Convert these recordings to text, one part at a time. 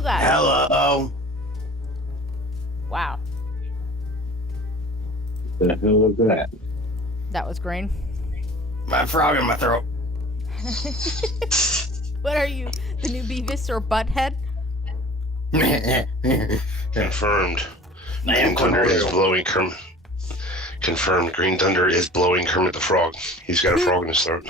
was that? Hello. Wow. The hell was that? That was green. My frog in my throat. What are you? The new Beavis or Butthead? Confirmed. Green Thunder is blowing Kermit. Confirmed. Green Thunder is blowing Kermit the Frog. He's got a frog in his throat.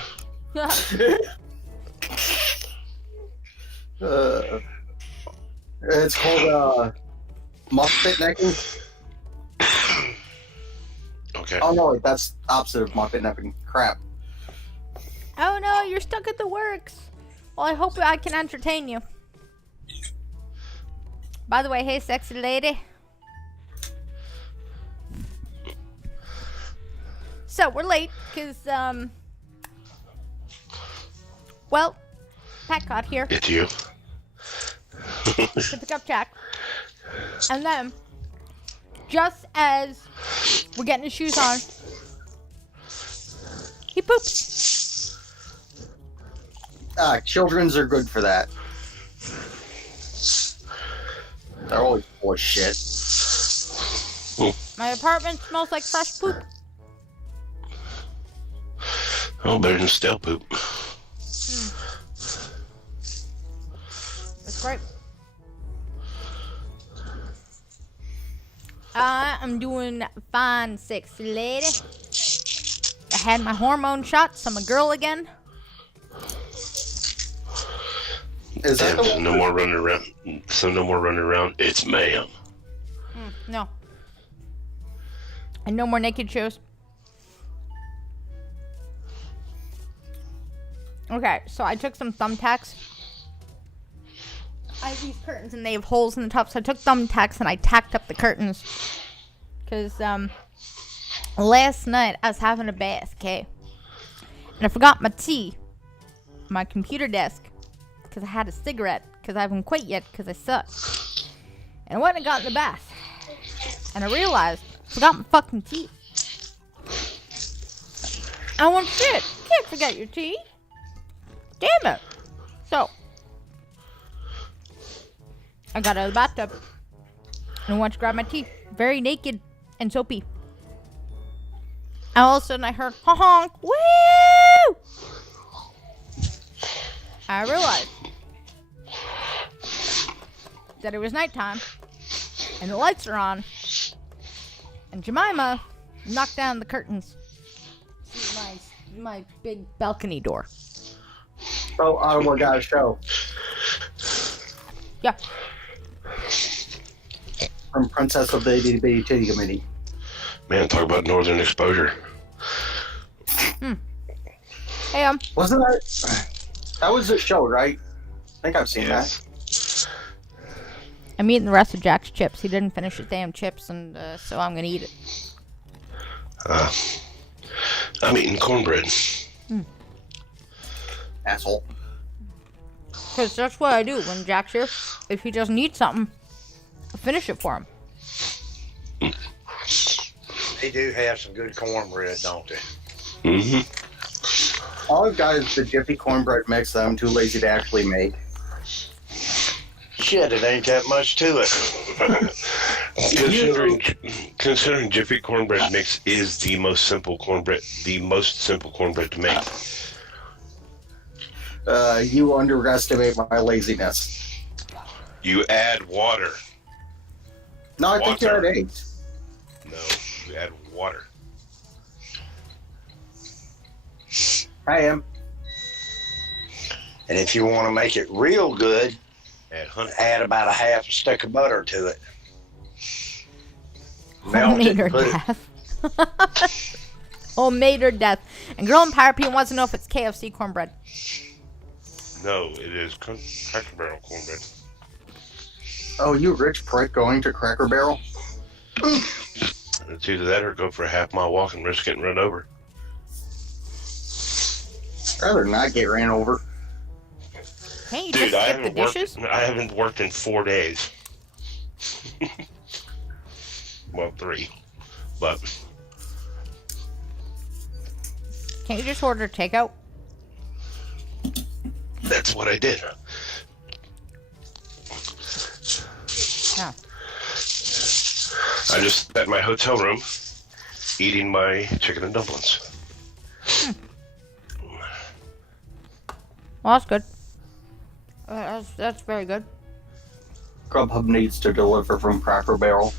It's called Muppet necking. Okay. Oh no, wait, that's opposite of Muppet necking. Crap. Oh no, you're stuck at the works. Well, I hope I can entertain you. By the way, hey, sexy lady. So, we're late, because, well, Pat got here It's you. to pick up Jack. And then, just as we're getting his shoes on, he poops. Children's are good for that. They're always full of shit. My apartment smells like fresh poop. Oh, better than stale poop. That's great. I'm doing fine, sexy lady. I had my hormone shots. I'm a girl again. Is that Damn, the so one? no more running around. So no more running around. It's ma'am. No. And no more naked shows. Okay, so I took some thumbtacks. I have these curtains and they have holes in the top, so I took thumbtacks and I tacked up the curtains. Because, last night I was having a bath, okay? And I forgot my tea. My computer desk. Because I had a cigarette. Because I haven't quit yet, because I suck. And I went and got in the bath. And I realized I forgot my fucking tea. I went, shit, you can't forget your tea. Damn it. So, I got out of the bathtub and I went to grab my tea. Very naked and soapy. And all of a sudden I heard honk, woo! I realized that it was nighttime and the lights are on and Jemima knocked down the curtains to my big balcony door. Oh, Ottawa got a show. Yeah. From Princess of the Itty Bitty Titty Committee. Man, talk about northern exposure. Hey, Wasn't that? That was a show, right? I think I've seen Yes. I'm eating the rest of Jack's chips. He didn't finish his damn chips, and so I'm gonna eat it. I'm eating cornbread. that. Asshole. Because that's what I do when Jack's here. If he doesn't eat something, I finish it for him. They do have some good cornbread, don't they? Mm-hmm. All I've got is the Jiffy cornbread mix that I'm too lazy to actually make. Shit, it ain't that much to it. Considering Jiffy cornbread mix is the most simple cornbread to make. You underestimate my laziness. You add water. No, I think you're Water. at 8. No, you add water. I am. And if you want to make it real good, Add honey. add about a half a stick of butter to it. Melt it Homemade or and put it. death. Homemade or death. And Girl in Pirate Pete wants to know if it's KFC cornbread. No, it is Cracker Barrel cornbread. Oh, you rich prick going to Cracker Barrel? It's either that or go for a half-mile walk and risk getting run over. I'd rather not get ran over. Can't you Dude, just skip the dishes? I haven't worked in 4 days. Well, 3. But Can't you just order takeout? that's what I did. Oh. I'm just at my hotel room eating my chicken and dumplings. Well, that's good. That's very good. Grubhub needs to deliver from Cracker Barrel.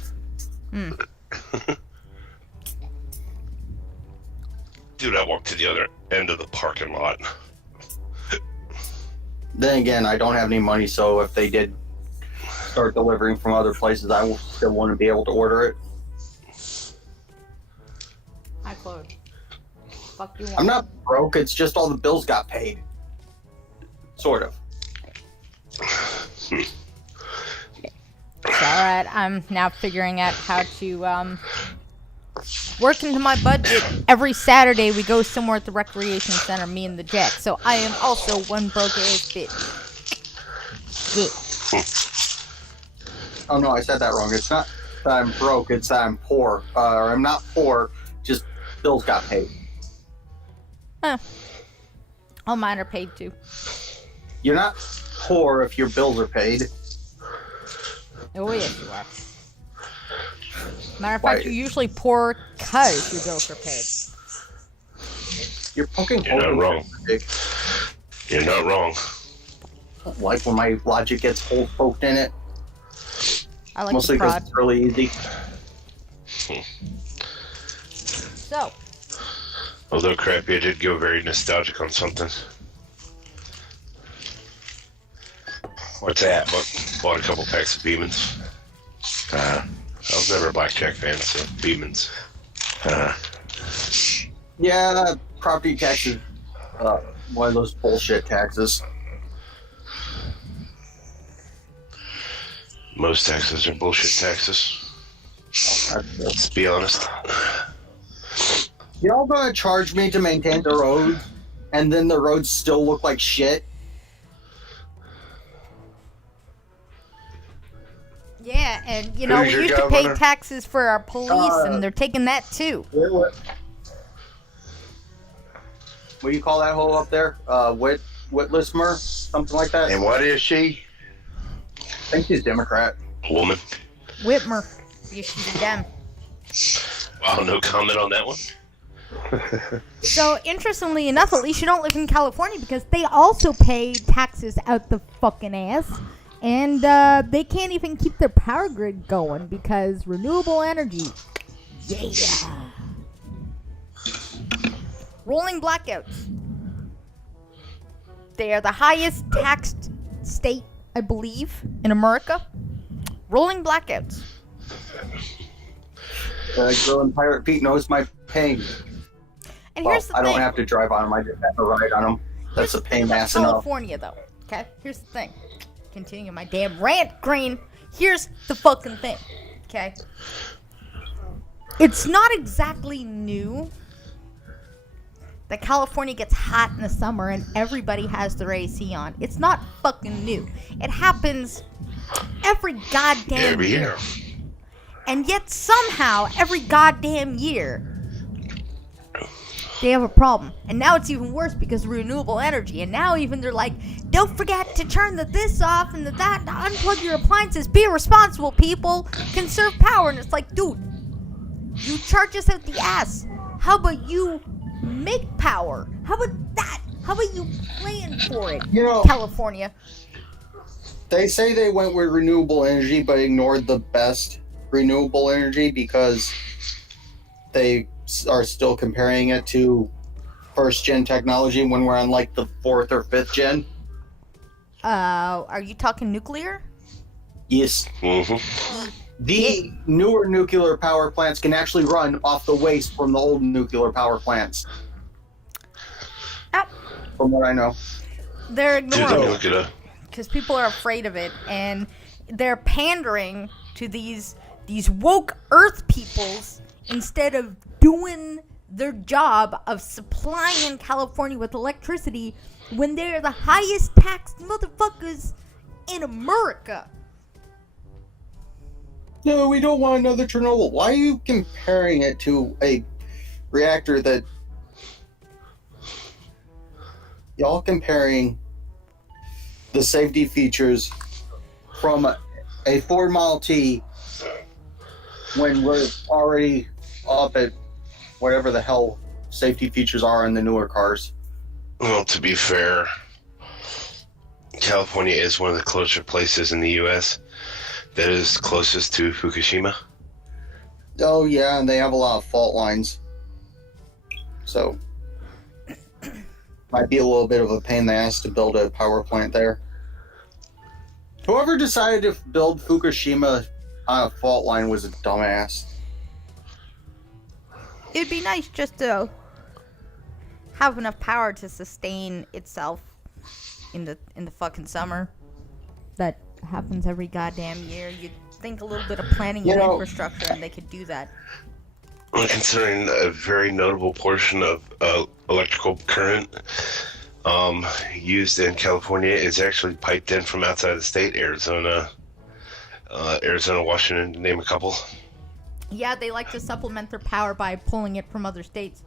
Dude, I walked to the other end of the parking lot. Then again, I don't have any money, so if they did start delivering from other places, I still want to be able to order it. Hi, Chloe. Fuck you. I'm not broke, it's just all the bills got paid. Sort of. It's alright. I'm now figuring out how to work into my budget. Every Saturday we go somewhere at the recreation center, me and the Jack. So I am also one broke ass bitch. Yeah. Oh no, I said that wrong. It's not that I'm broke, it's that I'm poor. Or I'm not poor, just bills got paid. Huh. All mine are paid too. You're not poor if your bills are paid. Oh yes, you are. Matter of Why- fact, you're usually poor because your bills are paid. You're poking You're not holes in wrong. my dick. You're not wrong. Like when my logic gets holes poked in it. I like Mostly to because prod. it's really easy. So, Although crappy, I did go very nostalgic on something. What's that? Bought a couple packs of Beemans. I was never a blackjack fan, so Beemans. Yeah, property taxes, one of those bullshit taxes. Most taxes are bullshit taxes. Let's be honest. Y'all gonna charge me to maintain the roads, and then the roads still look like shit? yeah, and you know, Who's we your used to pay governor? taxes for our police, and they're taking that too. What do you call that hole up there? Whitlismer? Something like that? And what is she? I think she's Democrat. Woman. Whitmer. You should be them. Wow, no comment on that one. So, interestingly enough, at least you don't live in California because they also pay taxes out the fucking ass. And they can't even keep their power grid going because renewable energy. Yeah. Rolling blackouts. They are the highest taxed state, I believe, in America. Rolling blackouts. Girl in Pirate Pete knows my pain. And Well, here's the I thing. don't have to drive on them, I just have to ride on them. That's a pain About ass enough. California, though. Okay, here's the thing. Continuing my damn rant, Green. Here's the fucking thing. Okay, it's not exactly new that California gets hot in the summer and everybody has their AC on. It's not fucking new. It happens every goddamn Every year. And yet somehow every goddamn year they have a problem. And now it's even worse because of renewable energy. And now even they're like, don't forget to turn the this off and the that, to unplug your appliances. Be responsible, people. Conserve power. And it's like, dude, you charge us out the ass. How about you make power? How about that? How about you plan for it, You know, California? they say they went with renewable energy but ignored the best renewable energy because they are still comparing it to first gen technology when we're on like the fourth or fifth gen. Are you talking nuclear? Yes. Mm-hmm. The newer nuclear power plants can actually run off the waste from the old nuclear power plants. Ah. From what I know. They're Dude, let me ignoring look it up. because people are afraid of it, and they're pandering to these woke Earth peoples instead of doing their job of supplying California with electricity when they're the highest taxed motherfuckers in America. No, we don't want another Chernobyl. Why are you comparing it to a reactor that... Y'all comparing the safety features from a Ford Model T when we're already up at whatever the hell safety features are in the newer cars? Well, to be fair, California is one of the closer places in the U.S. that is closest to Fukushima. Oh yeah, and they have a lot of fault lines. So might be a little bit of a pain in the ass to build a power plant there. Whoever decided to build Fukushima on a fault line was a dumbass. It'd be nice just to have enough power to sustain itself in the fucking summer. That happens every goddamn year. You'd think a little bit of planning and infrastructure, and they could do that. Well, considering a very notable portion of electrical current used in California is actually piped in from outside the state, Arizona, Washington, to name a couple. Yeah, they like to supplement their power by pulling it from other states.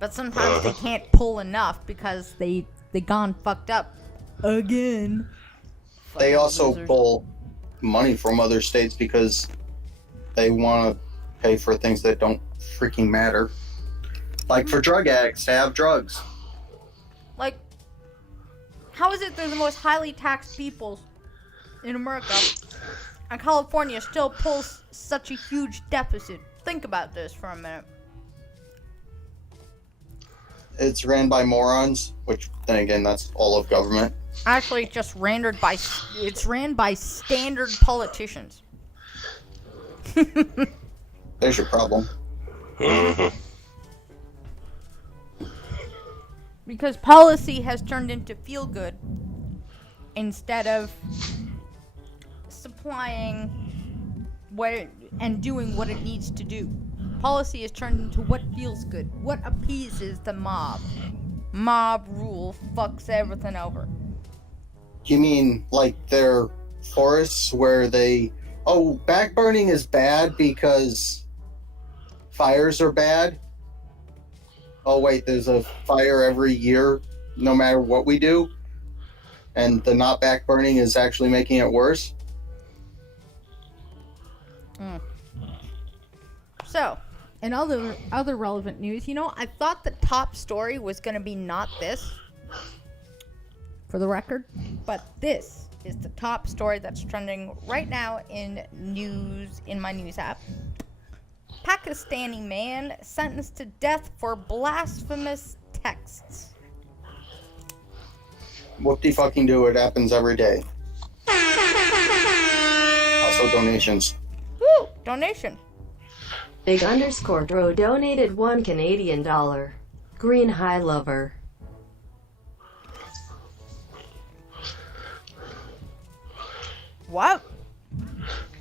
But sometimes they can't pull enough because they gone fucked up again. They also losers. pull money from other states because they want to pay for things that don't freaking matter. Like for drug addicts to have drugs. Like, how is it they're the most highly taxed peoples in America, and California still pulls such a huge deficit? Think about this for a minute. It's ran by morons, which then again, that's all of government. Actually, it's ran by standard politicians. There's your problem. Because policy has turned into feel good instead of supplying and doing what it needs to do. Policy has turned into what feels good, what appeases the mob. Mob rule fucks everything over. You mean like their forests where backburning is bad because fires are bad? Oh wait, there's a fire every year no matter what we do? And the not backburning is actually making it worse? So, in other relevant news, I thought the top story was going to be not this, for the record, but this is the top story that's trending right now in my news app. Pakistani man sentenced to death for blasphemous texts. Whoop-de-fucking-do, it happens every day. Also donations. Woo! Donation. Big_Dro donated $1 Canadian. Green High Lover. What?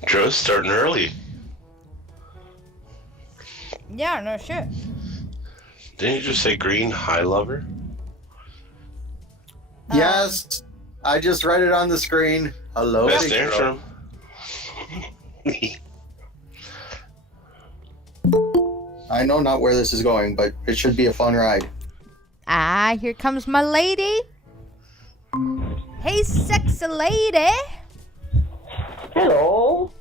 Joe's starting early. Yeah, no shit. Didn't you just say Green High Lover? Yes, I just read it on the screen. Hello, Best Big answer. I know not where this is going, but it should be a fun ride. Here comes my lady. Hey, sexy lady. Hello.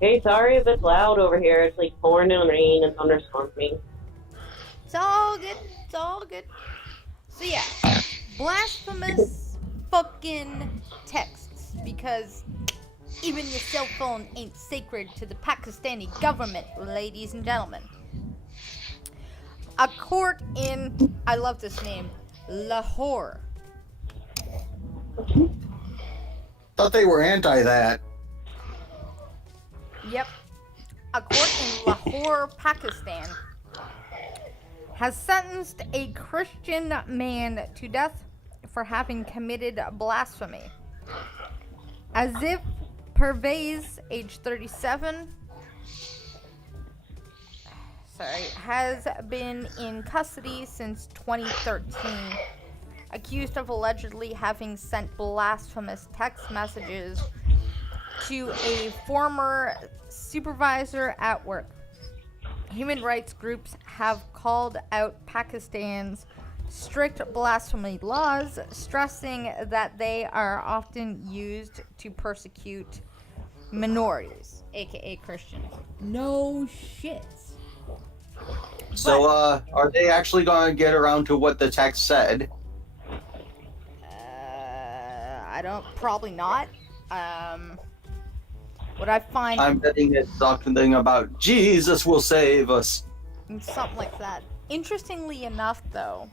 Hey, sorry if it's loud over here. It's like pouring down rain and thunderstorms me. It's all good. It's all good. So yeah, blasphemous fucking texts, because even your cell phone ain't sacred to the Pakistani government, ladies and gentlemen. A court in, I love this name, Lahore. Thought they were anti that. Yep. A court in Lahore, Pakistan, has sentenced a Christian man to death for having committed blasphemy. Azif Pervez, age 37, has been in custody since 2013, accused of allegedly having sent blasphemous text messages to a former supervisor at work. Human rights groups have called out Pakistan's strict blasphemy laws, stressing that they are often used to persecute minorities, aka Christians. No shit. So, are they actually going to get around to what the text said? I don't. Probably not. What I find. I'm betting it's something about Jesus will save us. Something like that. Interestingly enough, though,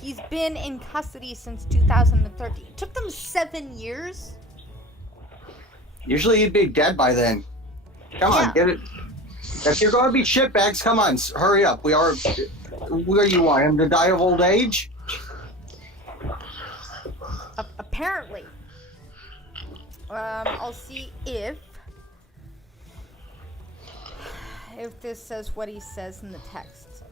he's been in custody since 2013. It took them 7 years. Usually he'd be dead by then. Come on, get it. If you're going to be shitbags, come on, hurry up. Where you want him to die of old age? Apparently. I'll see if this says what he says in the text.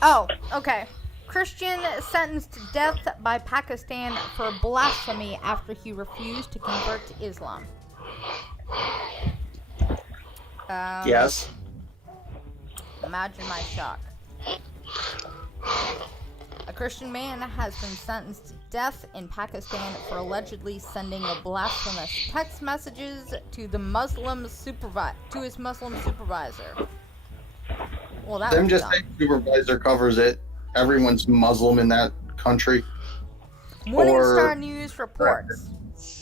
Oh, okay. Christian sentenced to death by Pakistan for blasphemy after he refused to convert to Islam. Yes. Imagine my shock. A Christian man has been sentenced to death in Pakistan for allegedly sending a blasphemous text messages to his Muslim supervisor. Well, that Them was just dumb. saying supervisor covers it. Everyone's Muslim in that country. Morningstar News reports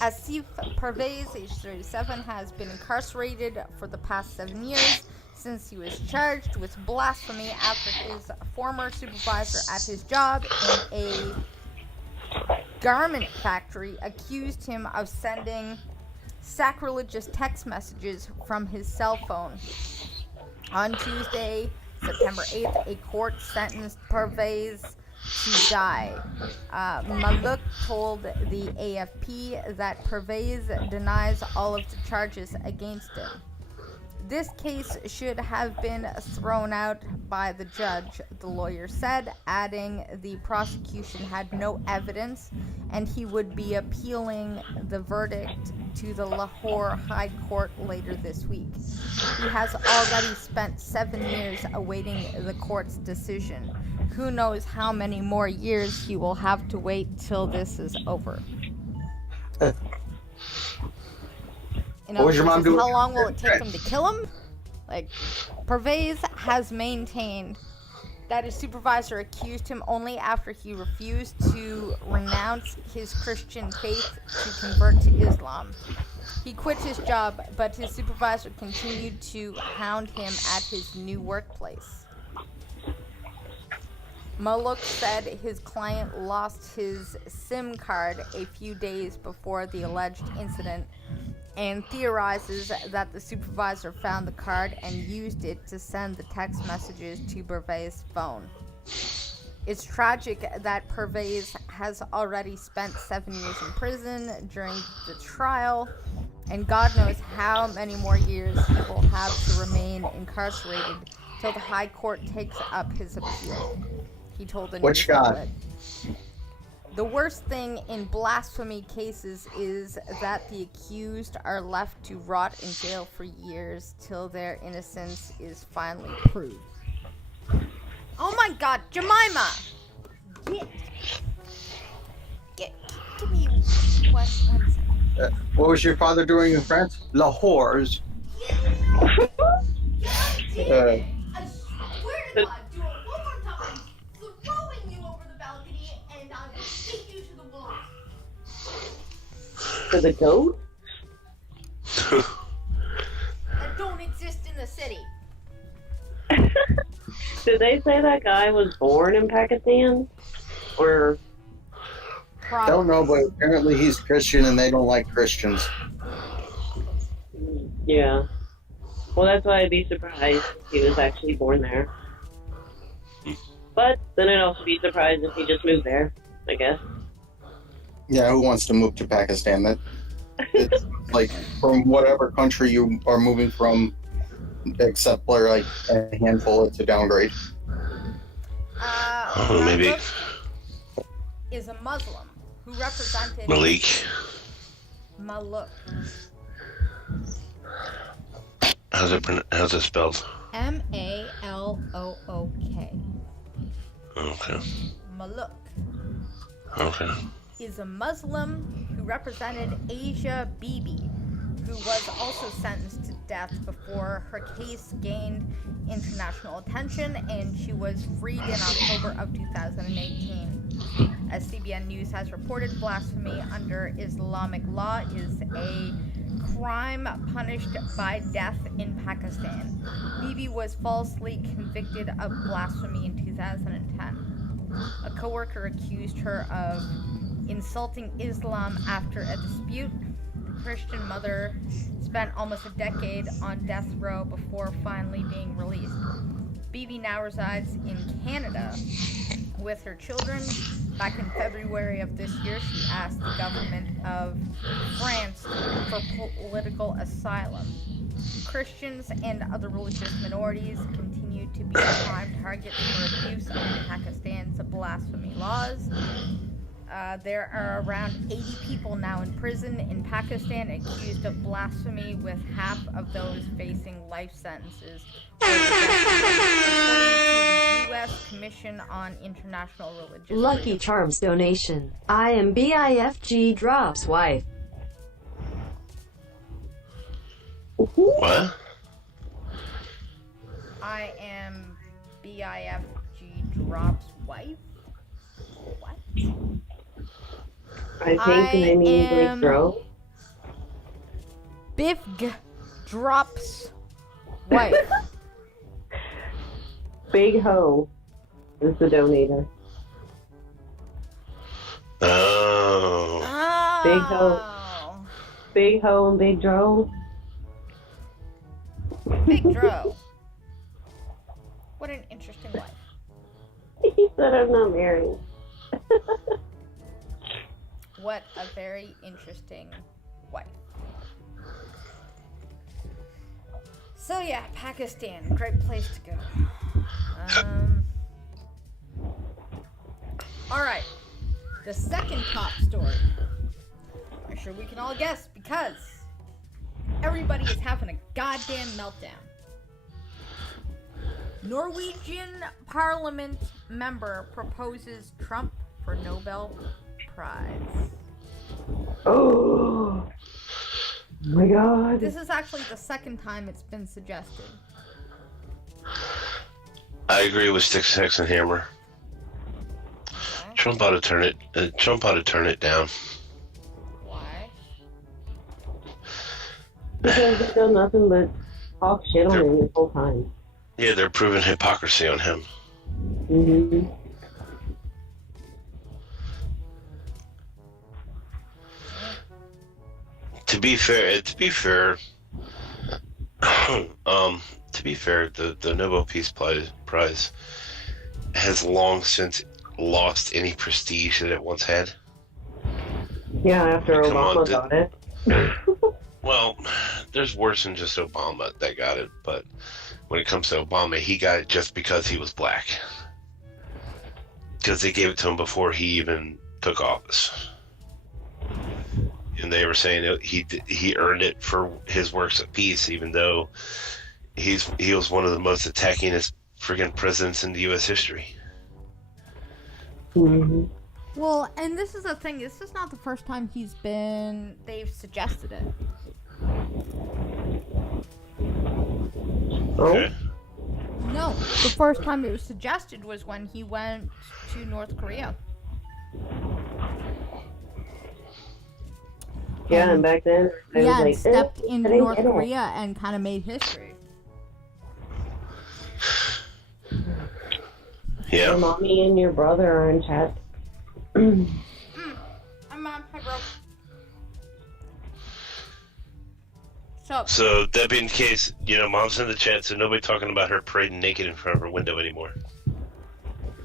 Asif Pervez, age 37, has been incarcerated for the past 7 years since he was charged with blasphemy after his former supervisor at his job in a garment factory accused him of sending sacrilegious text messages from his cell phone. On Tuesday, September 8th, a court sentenced Pervez to die. Maluk told the AFP that Pervez denies all of the charges against him. This case should have been thrown out by the judge, the lawyer said, adding the prosecution had no evidence and he would be appealing the verdict to the Lahore High Court later this week. He has already spent 7 years awaiting the court's decision. Who knows how many more years he will have to wait till this is over. What was your mom doing? How long will it take them to kill him? Like, Pervez has maintained that his supervisor accused him only after he refused to renounce his Christian faith to convert to Islam. He quit his job, but his supervisor continued to hound him at his new workplace. Maluk said his client lost his SIM card a few days before the alleged incident and theorizes that the supervisor found the card and used it to send the text messages to Pervez's phone. It's tragic that Pervez has already spent 7 years in prison during the trial, and God knows how many more years he will have to remain incarcerated till the High Court takes up his appeal. He told the Which news God? outlet. The worst thing in blasphemy cases is that the accused are left to rot in jail for years till their innocence is finally proved. Oh my God, Jemima! Give me one second. What was your father doing in France? Lahore's. I swear to God, do it one more time. Throwing you over the balcony, and I will take you to the wolves. To the goat? That don't exist in the city. Did they say that guy was born in Pakistan? Or I don't know, but apparently he's Christian and they don't like Christians. yeah. Well, that's why I'd be surprised if he was actually born there. But then I'd also be surprised if he just moved there, I guess. Yeah, who wants to move to Pakistan? It's like from whatever country you are moving from, except for like a handful, it's a downgrade. Maybe Maluk is a Muslim who represented Malik. Maluk. How's it spelled? Malok. Okay. Maluk Okay. is a Muslim who represented Asia Bibi, who was also sentenced to death before her case gained international attention, and she was freed in October of 2018. As CBN News has reported, blasphemy under Islamic law is a crime punished by death in Pakistan. Bibi was falsely convicted of blasphemy in 2010. A coworker accused her of insulting Islam after a dispute. The Christian mother spent almost a decade on death row before finally being released. Bibi now resides in Canada with her children. Back in February of this year, she asked the government of France for political asylum. Christians and other religious minorities continue to be prime targets for abuse under Pakistan's blasphemy laws. There are around 80 people now in prison in Pakistan accused of blasphemy, with half of those facing life sentences. According to the U.S. Commission on International Religious Lucky Freedom. Charms donation. I am BIFG Drop's wife. What? I am BIFG Drop's wife? What? I think they mean Big Bro. Bifg Drop's wife. Big Ho is the donator. Oh. Oh. Big Big Ho and Big Dro. Big Dro. What an interesting wife. He said I'm not married. What a very interesting wife. So yeah, Pakistan, great place to go. Alright, the second top story. I'm sure we can all guess because everybody is having a goddamn meltdown. Norwegian Parliament member proposes Trump for Nobel Prize. Oh my God. This is actually the second time it's been suggested. I agree with Sticks, Hex, and Hammer. Okay. Trump ought to turn it. Trump ought to turn it down. Why? Because they've done nothing but talk shit on him this whole time. Yeah, they're proving hypocrisy on him. Mm-hmm. To be fair, the Nobel Peace Prize has long since lost any prestige that it once had. Yeah, after Come on, Obama got it. Well, there's worse than just Obama that got it, but when it comes to Obama, he got it just because he was black. Because they gave it to him before he even took office. And they were saying that he earned it for his works of peace, even though he was one of the most attackingest friggin' presidents in the U.S. history. Mm-hmm. Well, and this is the thing. This is not the first time they've suggested it. Okay. No, the first time it was suggested was when he went to North Korea. Yeah, and back then, I Yeah, and was like, stepped into it ain't North it. Korea and kind of made history. Yeah. Your mommy and your brother are in chat. Hi, Mom. Hi, bro. So that being the case, Mom's in the chat, so nobody talking about her parading naked in front of her window anymore.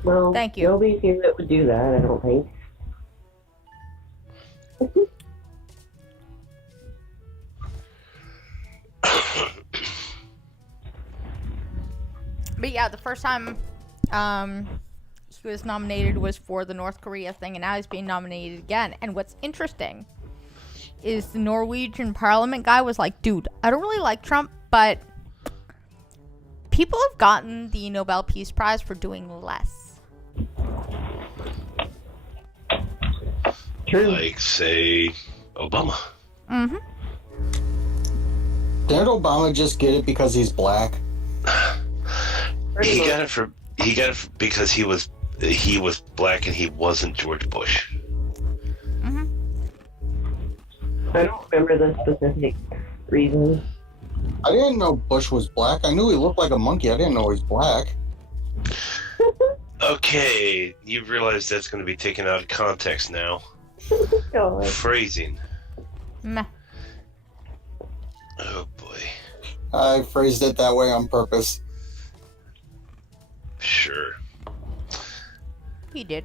Well, Thank you. Nobody's here that would do that, I don't think. But yeah, the first time he was nominated was for the North Korea thing, and now he's being nominated again. And what's interesting is the Norwegian Parliament guy was like, dude, I don't really like Trump, but people have gotten the Nobel Peace Prize for doing less. True. Like, say, Obama. Mm-hmm. Didn't Obama just get it because he's black? He got it because he was black and he wasn't George Bush. Mm-hmm. I don't remember the specific reasons. I didn't know Bush was black. I knew he looked like a monkey. I didn't know he was black. Okay, you realize that's going to be taken out of context now. God. Phrasing. Meh. Oh boy. I phrased it that way on purpose. Sure. He did.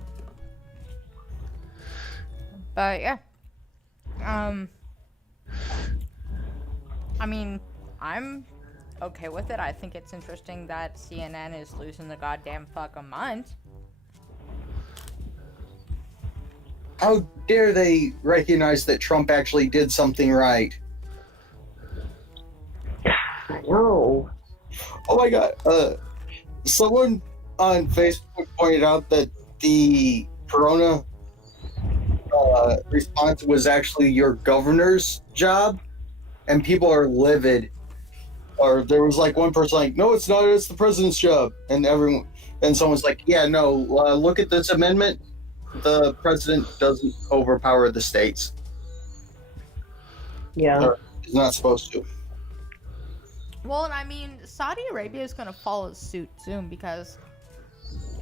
But yeah. I mean, I'm okay with it. I think it's interesting that CNN is losing the goddamn fucking mind. How dare they recognize that Trump actually did something right? I know. Oh my god. Someone on Facebook pointed out that the corona response was actually your governor's job, and people are livid. Or there was like one person like, no, it's not, it's the president's job. And someone's like, yeah, no, look at this amendment. The president doesn't overpower the states. Yeah. Or he's not supposed to. Well, and I mean, Saudi Arabia is going to follow suit soon because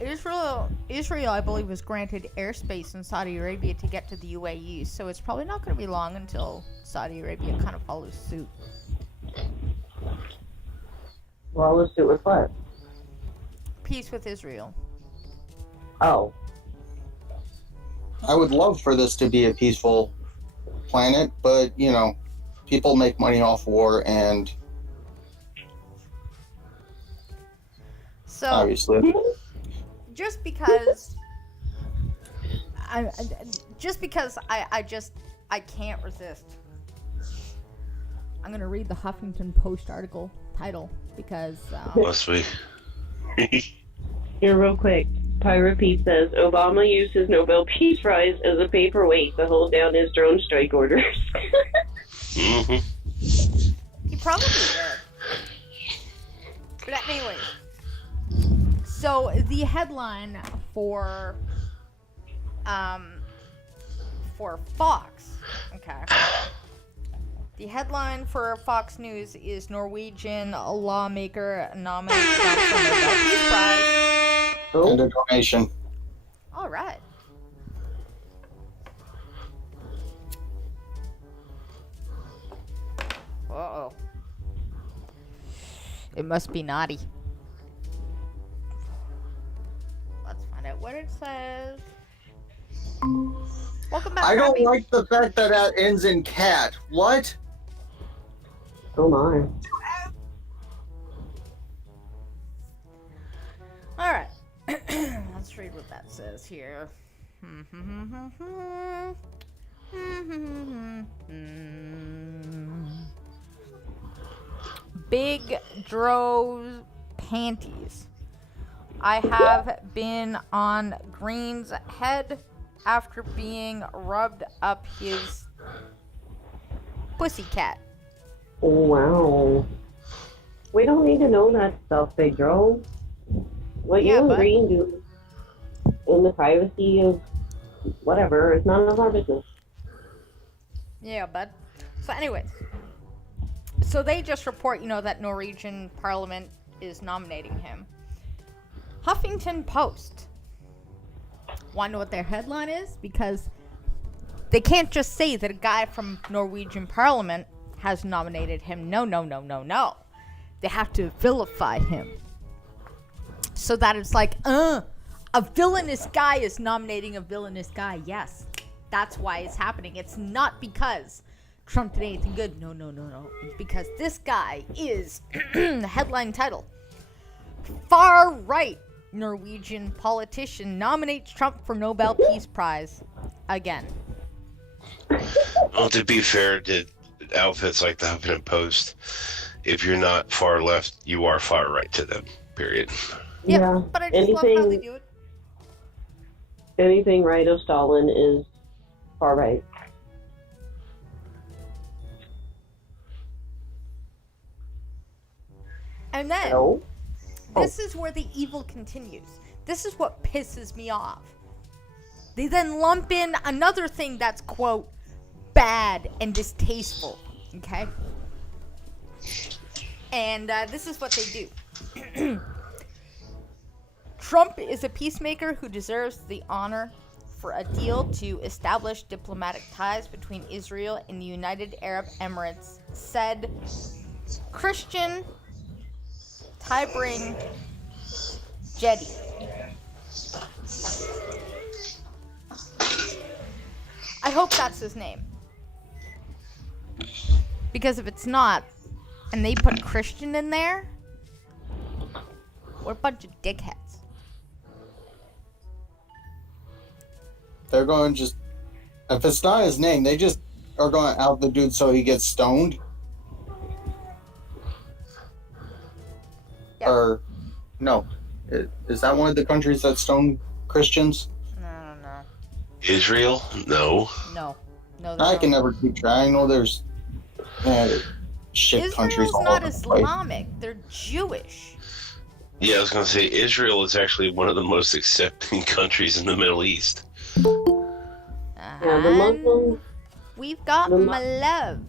Israel, I believe, was granted airspace in Saudi Arabia to get to the UAE. So it's probably not going to be long until Saudi Arabia kind of follows suit. Well, let's do it with what? Peace with Israel. Oh. I would love for this to be a peaceful planet, but, you know, people make money off war, and So obviously. just because I can't resist. I'm gonna read the Huffington Post article title because Must we? Here, real quick. Pirate Pete says Obama used his Nobel Peace Prize as a paperweight to hold down his drone strike orders. Mm-hmm. he probably did. But anyways, so the headline for Fox, okay. The headline for Fox News is Norwegian lawmaker nominates Trump for Nobel Peace Prize. And a donation. All right. Uh-oh. It must be naughty. Let's find out what it says. Welcome back, I don't Robbie. like the fact that that ends in cat. What? Oh my. All right. Let's read what that says here. Big Dro's panties. I have been on Green's head after being rubbed up his pussycat. Oh, wow. We don't need to know that stuff, Big Joe. What Yeah, you and but- Green do in the privacy of whatever is none of our business. Yeah, bud. So anyways. So they just report, that Norwegian parliament is nominating him. Huffington Post. Want to know what their headline is? Because they can't just say that a guy from Norwegian parliament has nominated him. No. They have to vilify him. So that it's like, a villainous guy is nominating a villainous guy. Yes, that's why it's happening. It's not because Trump did anything good. No. It's because this guy is, the headline title, far right Norwegian politician nominates Trump for Nobel Peace Prize again. Well, to be fair, to outfits like the Huffington Post, if you're not far left, you are far right to them. Period. Yep, Yeah. but I just love how they do it. Anything right of Stalin is Far right. And then, No. this is where the evil continues. This is what pisses me off. They then lump in another thing that's, quote, bad and distasteful. Okay? And this is what they do. Trump is a peacemaker who deserves the honor for a deal to establish diplomatic ties between Israel and the United Arab Emirates, said Christian Tybring Jetty. I hope that's his name. Because if it's not, and they put Christian in there, we're a bunch of dickheads. They're going to just, if it's not his name, they just are going to out the dude so he gets stoned. Yeah. Or, no. Is that one of the countries that stone Christians? No. Israel? No. No. I can never keep track. I know there's shit countries Israel's all not over the place. Islamic. They're Jewish. Yeah, I was going to say Israel is actually one of the most accepting countries in the Middle East. Yeah, the Muslims, We've got the my love.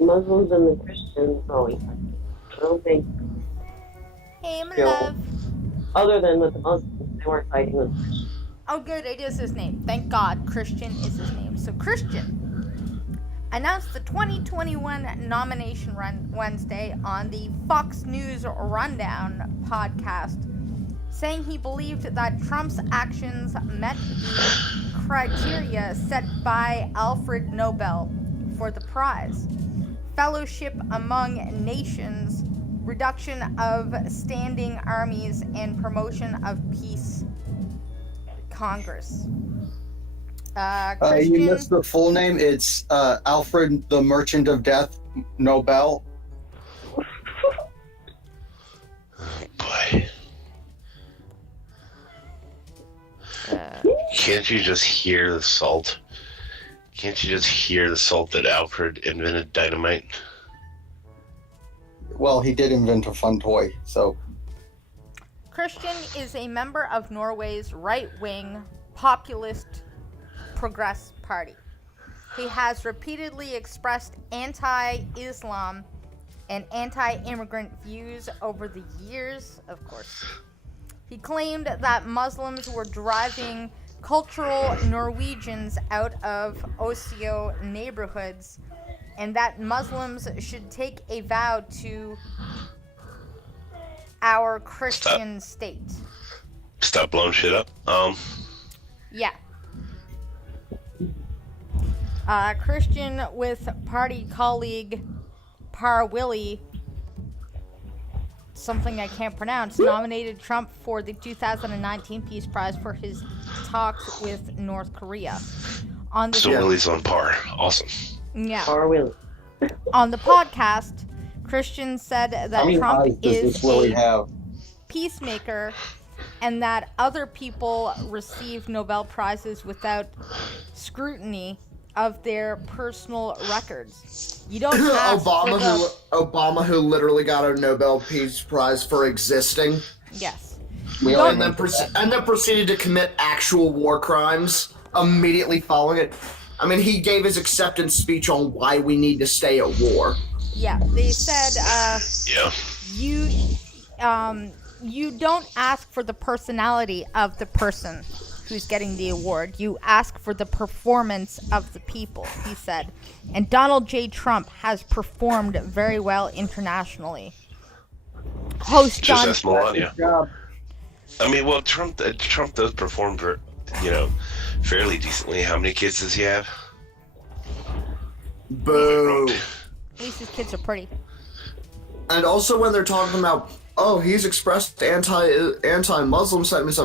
Muslims and the Christians always. I don't think, Hey, my Yeah. love. other than with the Muslims, they weren't fighting with the Christians. Oh, good. It is his name. Thank God. Christian is his name. So, Christian announced the 2021 nomination run Wednesday on the Fox News Rundown podcast, saying he believed that Trump's actions met the criteria set by Alfred Nobel for the prize: fellowship among nations, reduction of standing armies, and promotion of peace. Congress. You Christian, missed the full name. It's Alfred the Merchant of Death Nobel. Boy. Can't you just hear the salt? Can't you just hear the salt that Alfred invented dynamite? Well, he did invent a fun toy, so Christian is a member of Norway's right-wing populist Progress Party. He has repeatedly expressed anti-Islam and anti-immigrant views over the years, of course. He claimed that Muslims were driving cultural Norwegians out of Oslo neighborhoods, and that Muslims should take a vow to our Christian state. Stop blowing shit up. Yeah. Christian with party colleague Parwilly, something I can't pronounce, nominated Trump for the 2019 Peace Prize for his talks with North Korea. On the So Willie's on par. Awesome. yeah. Or will. On the podcast, Christian said how that many Trump eyes does is this Willie a have? peacemaker and that other people receive Nobel Prizes without scrutiny of their personal records. You don't ask for the... Obama, who literally got a Nobel Peace Prize for existing, Yes. We Don't- all and then remember that. proceeded to commit actual war crimes immediately following it. I mean, he gave his acceptance speech on why we need to stay at war. Yeah, they said Yeah. you don't ask for the personality of the person who's getting the award. You ask for the performance of the people, he said. And Donald J. Trump has performed very well internationally. Host Just John ask Melania. Good job. I mean, well, Trump does perform, fairly decently. How many kids does he have? Boo. At least his kids are pretty. And also when they're talking about, oh, he's expressed anti-Muslim sentiments,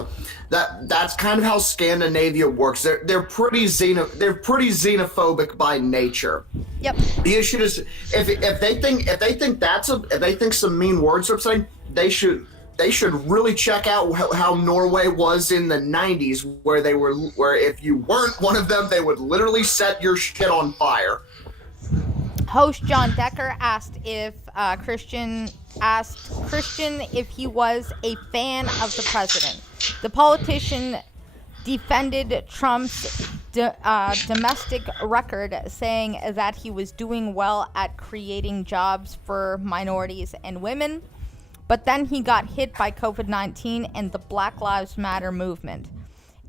that's kind of how Scandinavia works. They're pretty xenophobic by nature. Yep. The issue is if they think some mean words are saying, they should they should really check out how Norway was in the 90s, where if you weren't one of them, they would literally set your shit on fire. Host John Decker asked Christian if he was a fan of the president. The politician defended Trump's domestic record, saying that he was doing well at creating jobs for minorities and women. But then he got hit by COVID-19 and the Black Lives Matter movement.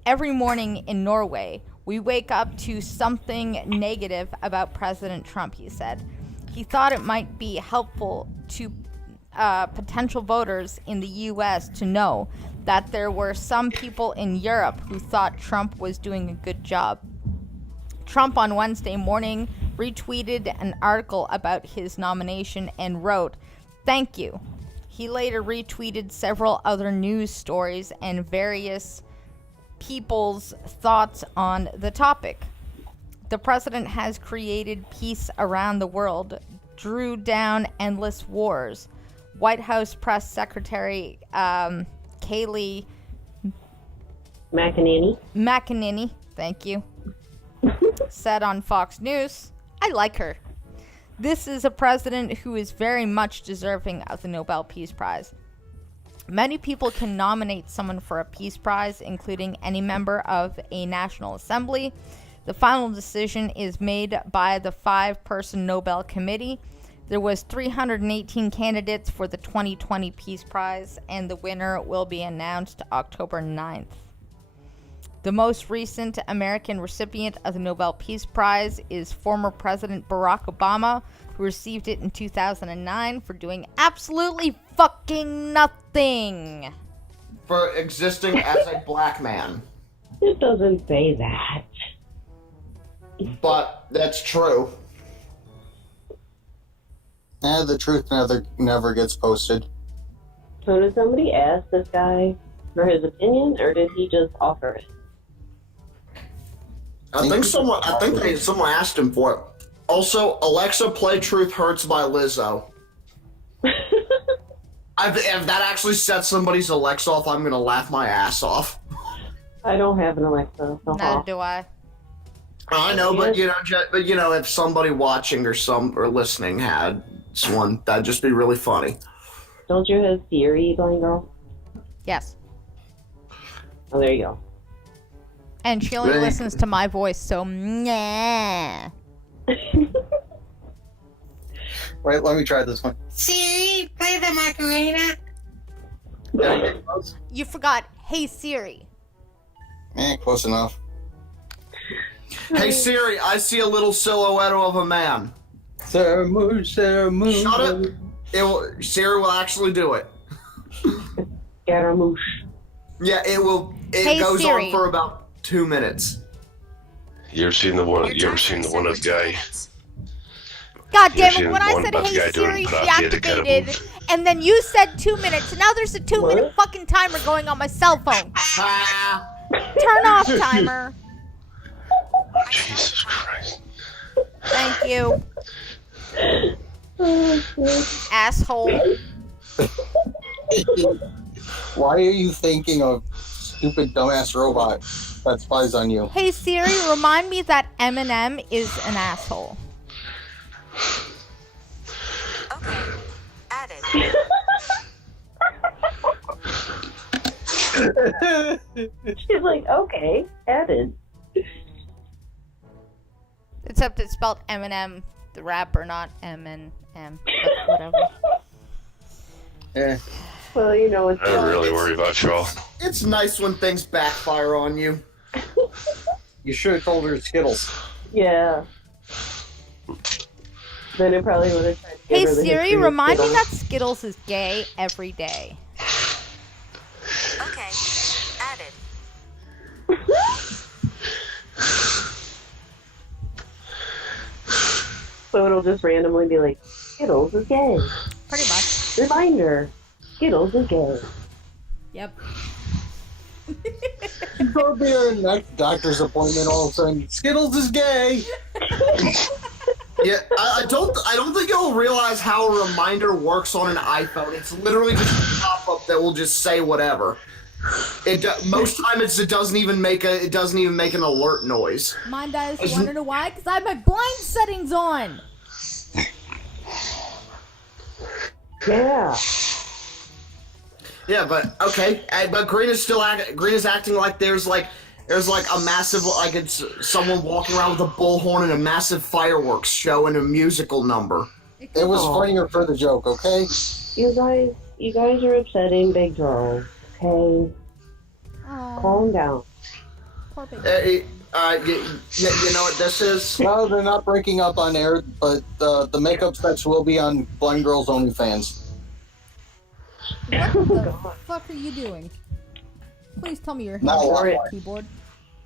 Every morning in Norway, we wake up to something negative about President Trump, he said. He thought it might be helpful to potential voters in the U.S. to know that there were some people in Europe who thought Trump was doing a good job. Trump on Wednesday morning retweeted an article about his nomination and wrote, "Thank you." He later retweeted several other news stories and various people's thoughts on the topic. The president has created peace around the world, drew down endless wars. White House Press Secretary Kayleigh McEnany, thank you, said on Fox News, "I like her. This is a president who is very much deserving of the Nobel Peace Prize. Many people can nominate someone for a peace prize, including any member of a National Assembly. The final decision is made by the 5-person Nobel Committee. There was 318 candidates for the 2020 Peace Prize, and the winner will be announced October 9th. The most recent American recipient of the Nobel Peace Prize is former President Barack Obama, who received it in 2009 for doing absolutely fucking nothing. For existing as a black man. It doesn't say that. But that's true. The truth never gets posted. So did somebody ask this guy for his opinion, or did he just offer it? I think someone asked him for it. Also, Alexa, play "Truth Hurts" by Lizzo. If that actually sets somebody's Alexa off, I'm gonna laugh my ass off. I don't have an Alexa. Neither do I. I know, but if somebody watching or listening had one, that'd just be really funny. Don't you have Siri, blind girl? Yes. Oh, there you go. And she only listens to my voice, so nah. Wait, let me try this one. Siri, play the Macarena. You forgot, "Hey Siri." Close enough. Hey Siri, I see a little silhouette of a man. Scaramouche. Shut up. Siri will actually do it. Scaramouche. Yeah, it will. It Hey, goes Siri. on for about 2 minutes. You ever seen the one of the guy? God Yeah, damn she it, when I one said about the "Hey guy doing Siri," she propaganda kind of activated, move. and then you said 2 minutes, and now there's a 2-minute fucking timer going on my cell phone. Ah, Turn off timer. Jesus Christ. Thank you. Asshole. Why are you thinking of stupid dumbass robot that spies on you? Hey Siri, remind me that Eminem is an asshole. Okay, added. She's like, okay, added. Except it's spelled Eminem, the rapper, not M-N-M. But whatever. Eh. Well, you know, it's I don't really worry about y'all. it's nice when things backfire on you. You should have told her Skittles. yeah. Then it probably would have tried to give Hey her the Siri, history of remind me Skittles. that Skittles is gay every day. Okay, added. So it'll just randomly be like, Skittles is gay. Pretty much. Reminder, Skittles is gay. Yep. Go to your next doctor's appointment, all of a sudden, Skittles is gay. Yeah, I don't think you'll realize how a reminder works on an iPhone. It's literally just a pop-up that will just say whatever. Most time it doesn't even make an alert noise. Mine does. You want to know why? Because I have my blind settings on. Yeah. Yeah, but okay. But Green is acting like there's like a massive, like it's someone walking around with a bullhorn and a massive fireworks show and a musical number. It was funnier for the joke, okay? You guys are upsetting Big Joe. Okay, calm down. Poor baby. You know what this is? No, they're not breaking up on air, but the makeup sets will be on Blind Girls OnlyFans. What the fuck are you doing? Please tell me you're Not hitting a the lot. keyboard.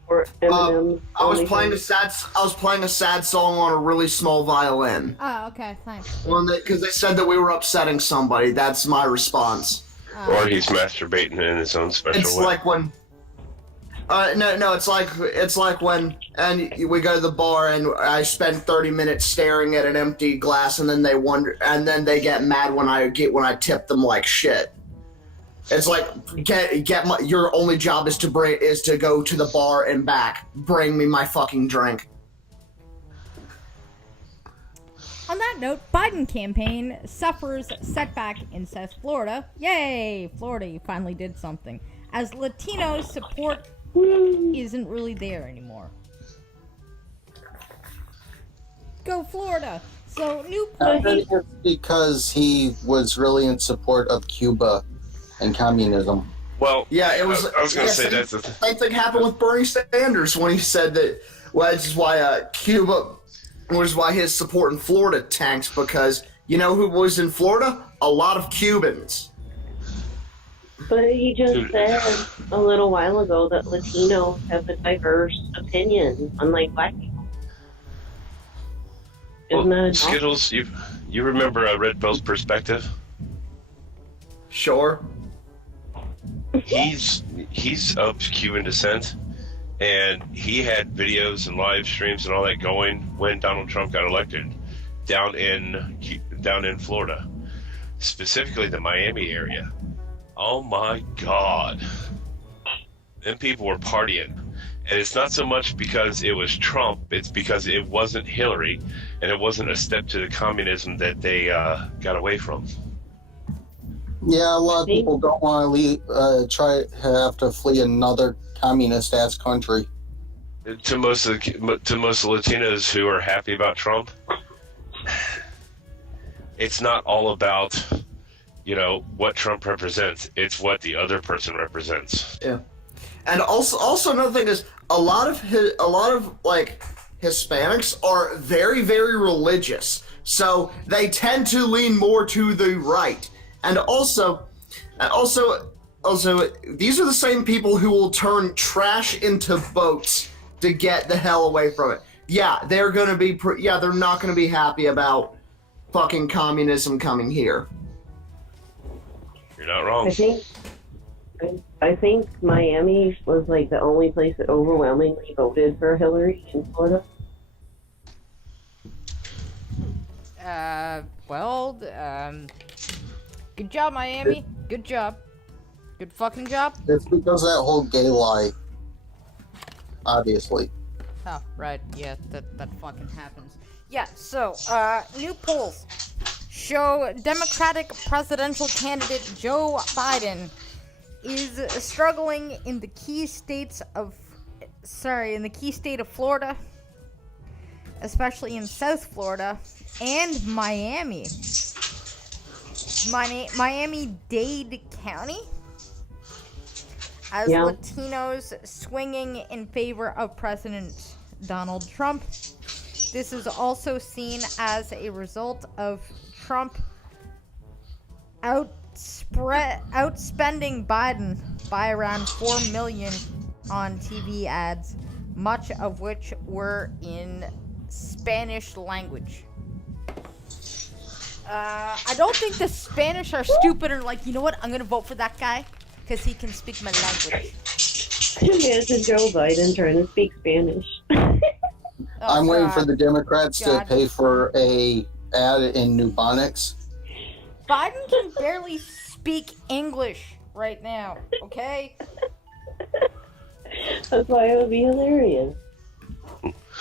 Or Eminem. I was playing a sad song on a really small violin. Oh, okay, thanks. Because they said that we were upsetting somebody. That's my response. Or he's masturbating in his own special It's way. like when. No, it's like when we go to the bar and I spend 30 minutes staring at an empty glass and then they get mad when I tip them like shit. It's like your only job is to go to the bar and back. Bring me my fucking drink. On that note, Biden campaign suffers setback in South Florida. Yay! Florida, you finally did something. As Latino support isn't really there anymore. Go Florida! So, new I think it's because he was really in support of Cuba and communism. Well, Yeah, it was. I was going to say same, that's the same thing happened with Bernie Sanders when he said that. Well, which is why Cuba, which is why his support in Florida tanked, because you know who was in Florida? A lot of Cubans. But he just said a little while ago that Latinos have a diverse opinion, unlike black people. Isn't that enough? Skittles, you remember Red Pill's perspective? Sure. He's of Cuban descent, and he had videos and live streams and all that going when Donald Trump got elected down in Florida, specifically the Miami area. Oh my God, them people were partying, and it's not so much because it was Trump; it's because it wasn't Hillary, and it wasn't a step to the communism that they got away from. Yeah, a lot of people don't want to have to flee another communist-ass country. To most Latinos who are happy about Trump, it's not all about, what Trump represents. It's what the other person represents. Yeah. And also another thing is a lot of Hispanics are very, very religious, so they tend to lean more to the right. And also, these are the same people who will turn trash into boats to get the hell away from it. Yeah, they're not gonna be happy about fucking communism coming here. You're not wrong. I think Miami was like the only place that overwhelmingly voted for Hillary in Florida. Good job, Miami. Good job. Good fucking job. It's because of that whole gay lie. Obviously. Oh, right. Yeah, that fucking happens. Yeah, so, new polls show Democratic presidential candidate Joe Biden is struggling in the key state of Florida, especially in South Florida and Miami. Miami-Dade County, as Latinos swinging in favor of President Donald Trump. This is also seen as a result of Trump outspending Biden by around $4 million on TV ads, much of which were in Spanish language. I don't think the Spanish are stupid or like, you know what, I'm gonna vote for that guy because he can speak my language. Imagine Joe Biden trying to speak Spanish. Oh, I'm waiting God. for the Democrats to God. pay for a ad in Nubonics. Biden can barely speak English right now, okay? That's why it would be hilarious.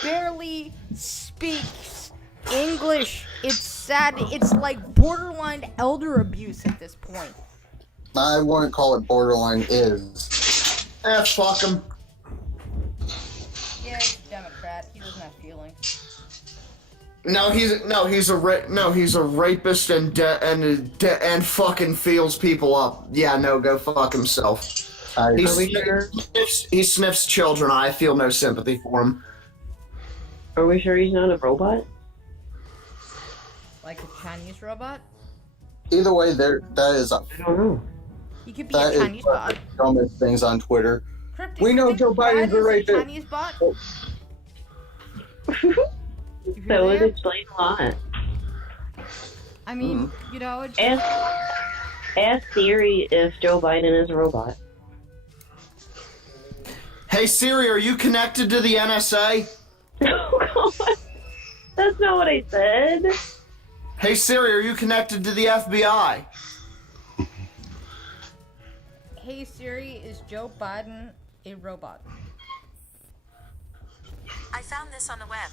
Barely speaks English. It's sad. It's like borderline elder abuse at this point. I wouldn't call it borderline is. Fuck him. Yeah, he's a Democrat. He doesn't have feelings. He's a rapist and fucking feels people up. Yeah, no, go fuck himself. He sniffs children. I feel no sympathy for him. Are we sure he's not a robot? Like a Chinese robot? Either way, that is I don't know. He could be that a is Chinese one of bot. the dumbest things on Twitter. Cryptic, We know you think Joe Biden's a Biden's rapist. Chinese bot? If you're That would there, explain a lot. I mean, you know, it's Ask Siri if Joe Biden is a robot. Hey Siri, are you connected to the NSA? Oh God, that's not what I said. Hey Siri, are you connected to the FBI? Hey Siri, is Joe Biden a robot? I found this on the web.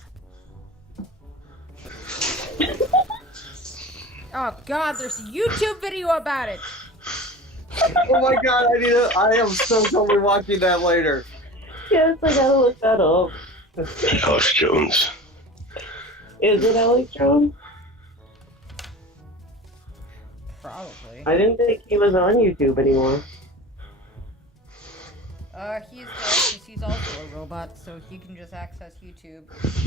Oh God, there's a YouTube video about it. Oh my god, I am so totally watching that later. Yes, I gotta look that up. Alex Jones. Is it Alex Jones? Probably. I didn't think he was on YouTube anymore. He's there 'cause he's also a robot, so he can just access YouTube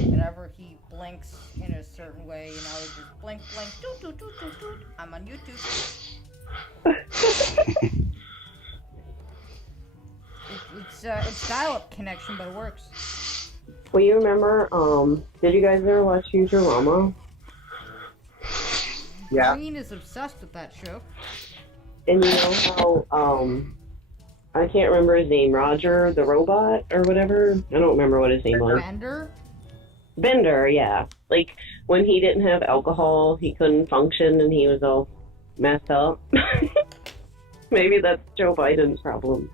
whenever he blinks in a certain way. You know, just blink, blink, doot, doot, doot, doot, doot. I'm on YouTube. It's dial-up connection, but it works. Well, you remember, did you guys ever watch Futurama? Yeah. Green is obsessed with that show. And you know how, I can't remember his name, Roger the robot or whatever? I don't remember what his name was. Bender? Bender, yeah. Like, when he didn't have alcohol, he couldn't function and he was all messed up. Maybe that's Joe Biden's problem.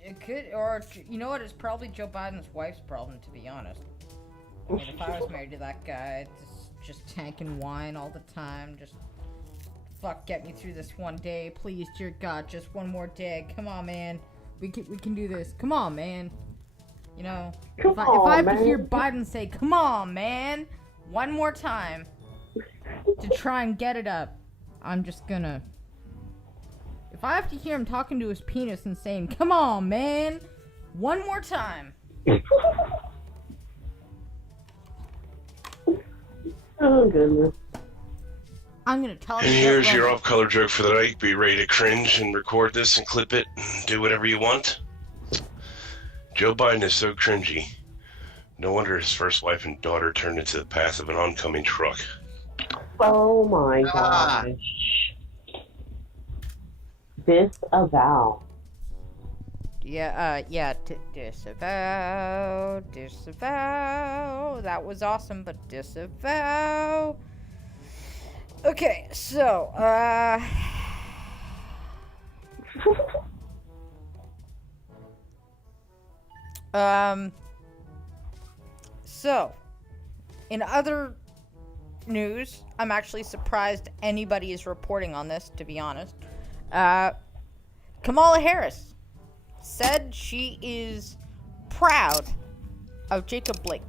It could, or you know what? It's probably Joe Biden's wife's problem, to be honest. I mean, if I was married to that guy, just tanking wine all the time, just fuck, get me through this one day, please, dear God, just one more day. Come on, man, we can do this. Come on, man. You know, if I have to hear Biden say, "Come on, man," one more time to try and get it up, I'm just gonna. If I have to hear him talking to his penis and saying, "Come on, man," one more time. Oh, goodness. I'm gonna tell And you. here's your off-color joke for the night. Be ready to cringe and record this and clip it and do whatever you want. Joe Biden is so cringy. No wonder his first wife and daughter turned into the path of an oncoming truck. Oh my gosh. Disavow. Yeah, disavow. That was awesome, but disavow. Okay, so, so, in other news, I'm actually surprised anybody is reporting on this, to be honest. Kamala Harris said she is proud of Jacob Blake.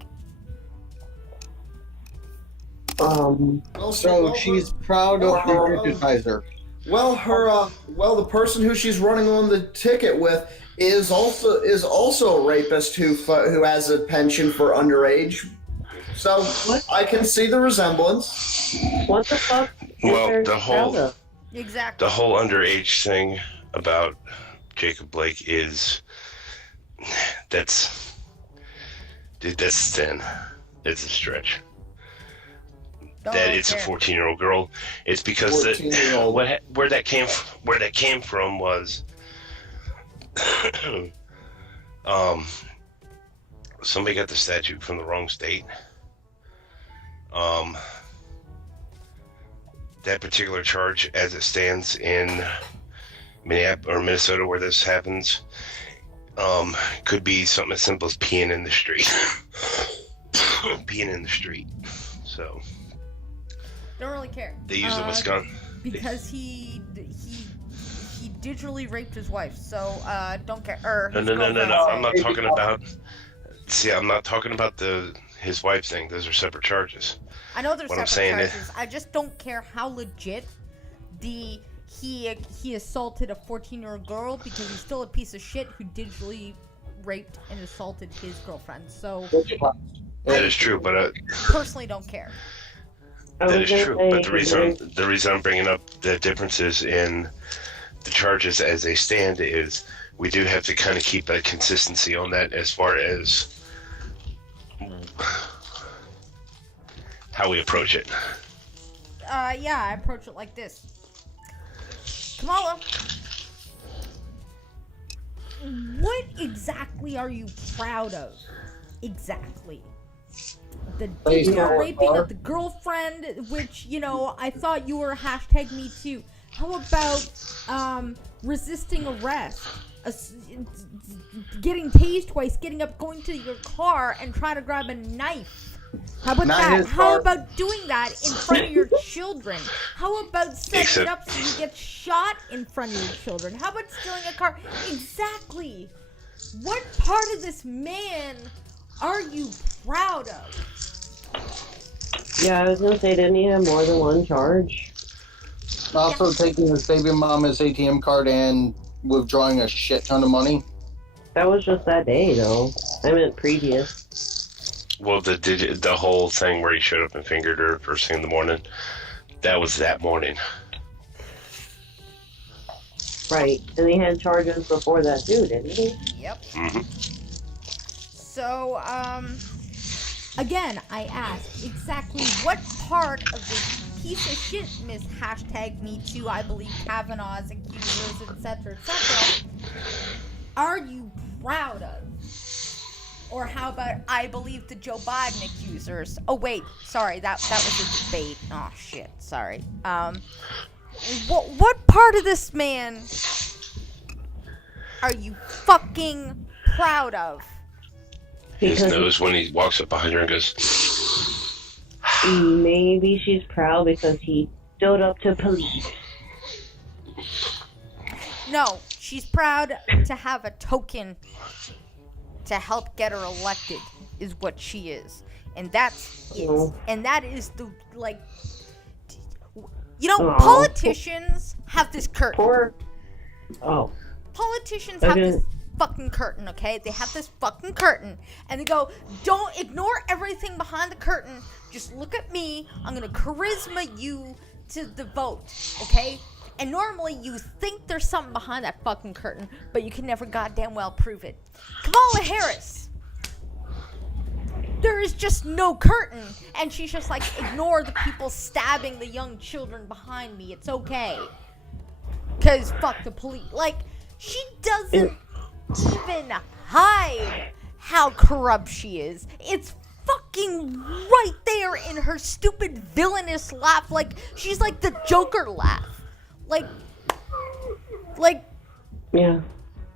So she's proud of the digitizer. Well, the person who she's running on the ticket with is also a rapist who has a penchant for underage. So I can see the resemblance. What the fuck? Well, the whole Exactly. the whole underage thing about Jacob Blake is that's thin. It's a stretch. That it's a 14-year-old girl. It's because where that came from was somebody got the statute from the wrong state. That particular charge, as it stands in Minneapolis or Minnesota, where this happens, could be something as simple as peeing in the street. Peeing in the street. So Don't really care. they use the Wisconsin. Because he digitally raped his wife, so don't care. Or No. I'm not talking about. See, I'm not talking about his wife thing. Those are separate charges. I know there's What I'm separate saying charges. I just don't care how legit he assaulted a 14-year-old girl, because he's still a piece of shit who digitally raped and assaulted his girlfriend. So That is true, but personally don't care. that is true. But the reason I'm bringing up the differences in the charges as they stand is we do have to kind of keep a consistency on that as far as how we approach it. Yeah, I approach it like this. Kamala, what exactly are you proud of? Exactly. The digital raping of the girlfriend, which, I thought you were #MeToo. How about resisting arrest? Getting tased twice, getting up, going to your car, and trying to grab a knife. How about that? How about doing that in front of your children? How about setting it up so you get shot in front of your children? How about stealing a car? Exactly. What part of this man are you proud of? Yeah, I was gonna say, didn't he have more than one charge? Also taking his baby mama's ATM card and withdrawing a shit ton of money. That was just that day, though. I meant previous. Well, the whole thing where he showed up and fingered her first thing in the morning, that was that morning. Right, and he had charges before that too, didn't he? Yep. Mm-hmm. So, again, I ask, exactly what part of this piece of shit, Miss #MeToo, I believe Kavanaugh's accusers, etc., are you proud of? Or how about I believe the Joe Biden accusers? Oh wait, sorry, that was a debate. Oh shit, sorry. What part of this man are you fucking proud of? His nose when he walks up behind her and goes. Maybe she's proud because he stood up to police. No, she's proud to have a token to help get her elected, is what she is. And that's it. And that is the, politicians have this curtain. Politicians have this fucking curtain, okay? They have this fucking curtain, and they go, don't ignore everything behind the curtain. Just look at me. I'm gonna charisma you to the vote, okay? And normally you think there's something behind that fucking curtain, but you can never goddamn well prove it. Kamala Harris, there is just no curtain, and she's just like, ignore the people stabbing the young children behind me. It's okay. Cause fuck the police. Like, she doesn't even hide how corrupt she is. It's fucking right there in her stupid villainous laugh. Like, she's like the Joker laugh. Like, yeah.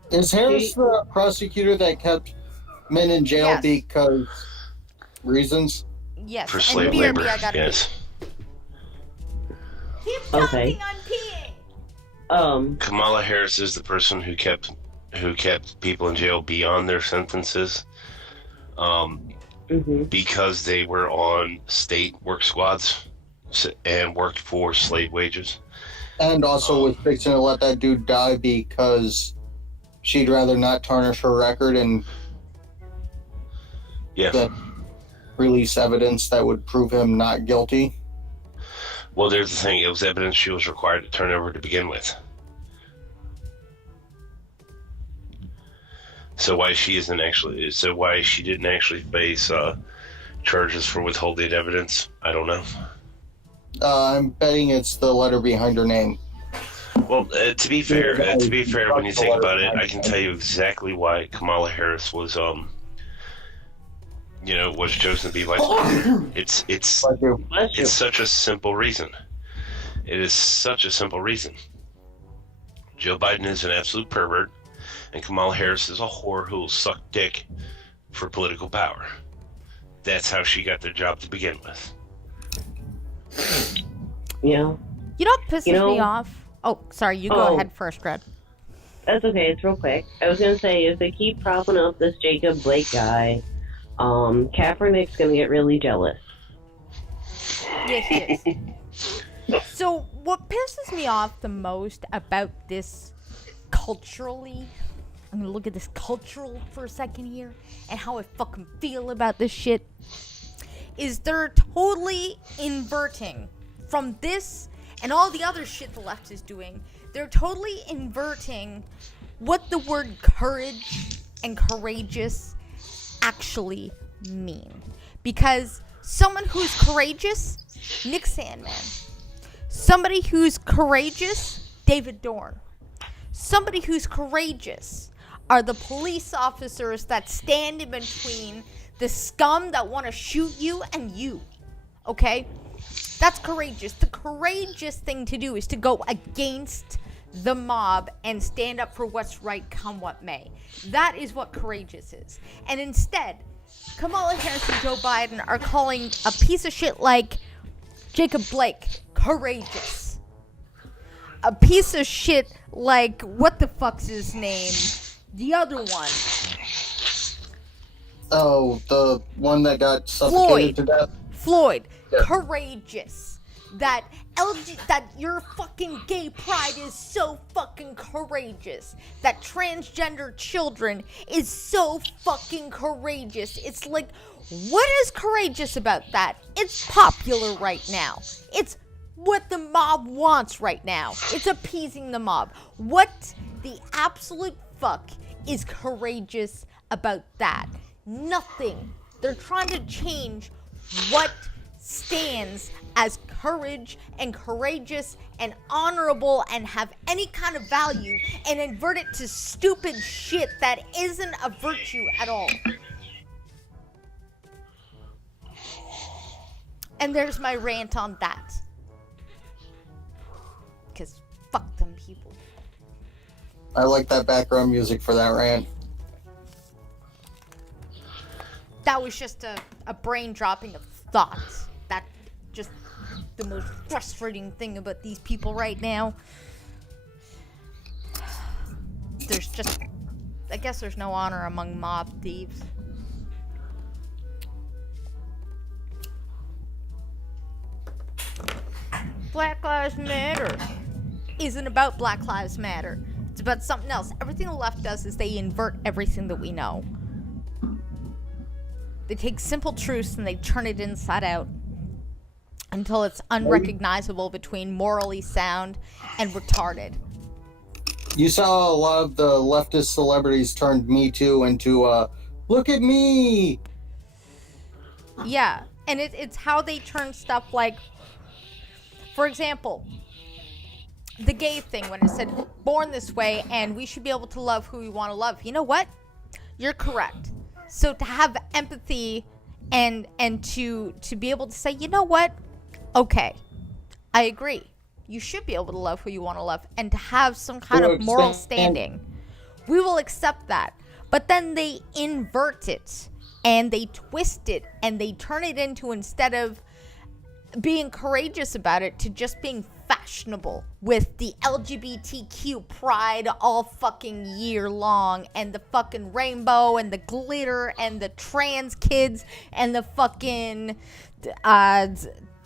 Is Harris the prosecutor that kept men in jail because reasons? Yes. For slave labor, yes. Keep talking, I'm peeing. Kamala Harris is the person who kept people in jail beyond their sentences, because they were on state work squads and worked for slave wages. And also was fixing to let that dude die because she'd rather not tarnish her record and release evidence that would prove him not guilty. Well, there's the thing. It was evidence she was required to turn over to begin with. So why she didn't actually face charges for withholding evidence, I don't know. I'm betting it's the letter behind her name. Well, to be fair, when you think about it, I can tell you exactly why Kamala Harris was was chosen to be vice it's Bless you. Bless you. it's such a simple reason. It is such a simple reason. Joe Biden is an absolute pervert, and Kamala Harris is a whore who will suck dick for political power. That's how she got the job to begin with. Yeah. You know what pisses You know- me off? Oh, sorry. You go Oh. ahead first, Red. That's okay. It's real quick. I was gonna say, if they keep propping up this Jacob Blake guy, Kaepernick's gonna get really jealous. Yes, he is. So, what pisses me off the most about this culturally, I'm gonna look at this cultural for a second here, and how I fucking feel about this shit, is they're totally inverting from this and all the other shit the left is doing. They're totally inverting what the word courage and courageous actually mean. Because someone who's courageous, Nick Sandman. Somebody who's courageous, David Dorn. Somebody who's courageous are the police officers that stand in between the scum that want to shoot you and you. Okay? That's courageous. The courageous thing to do is to go against the mob and stand up for what's right, come what may. That is what courageous is. And instead, Kamala Harris and Joe Biden are calling a piece of shit like Jacob Blake courageous. A piece of shit like, what the fuck's his name? The other one. Oh, the one that got suffocated to death? Floyd, Yeah. courageous. That that your fucking gay pride is so fucking courageous. That transgender children is so fucking courageous. It's like, what is courageous about that? It's popular right now. It's what the mob wants right now. It's appeasing the mob. What the absolute fuck is courageous about that? Nothing. They're trying to change what stands as courage and courageous and honorable and have any kind of value and invert it to stupid shit that isn't a virtue at all. And there's my rant on that. Because fuck them people. I like that background music for that rant. That was just a brain dropping of thoughts. That just the most frustrating thing about these people right now. There's just, I guess there's no honor among mob thieves. Black Lives Matter isn't about Black Lives Matter. It's about something else. Everything the left does is they invert everything that we know. They take simple truths and they turn it inside out until it's unrecognizable between morally sound and retarded. You saw a lot of the leftist celebrities turned Me Too into, look at me! Yeah, and it's how they turn stuff like, for example, the gay thing when it said born this way and we should be able to love who we want to love. You know what? You're correct. So to have empathy and to be able to say, you know what? Okay, I agree. You should be able to love who you want to love and to have some kind of moral standing. We will accept that. But then they invert it and they twist it and they turn it into, instead of being courageous about it, to just being fashionable with the LGBTQ pride all fucking year long and the fucking rainbow and the glitter and the trans kids and the fucking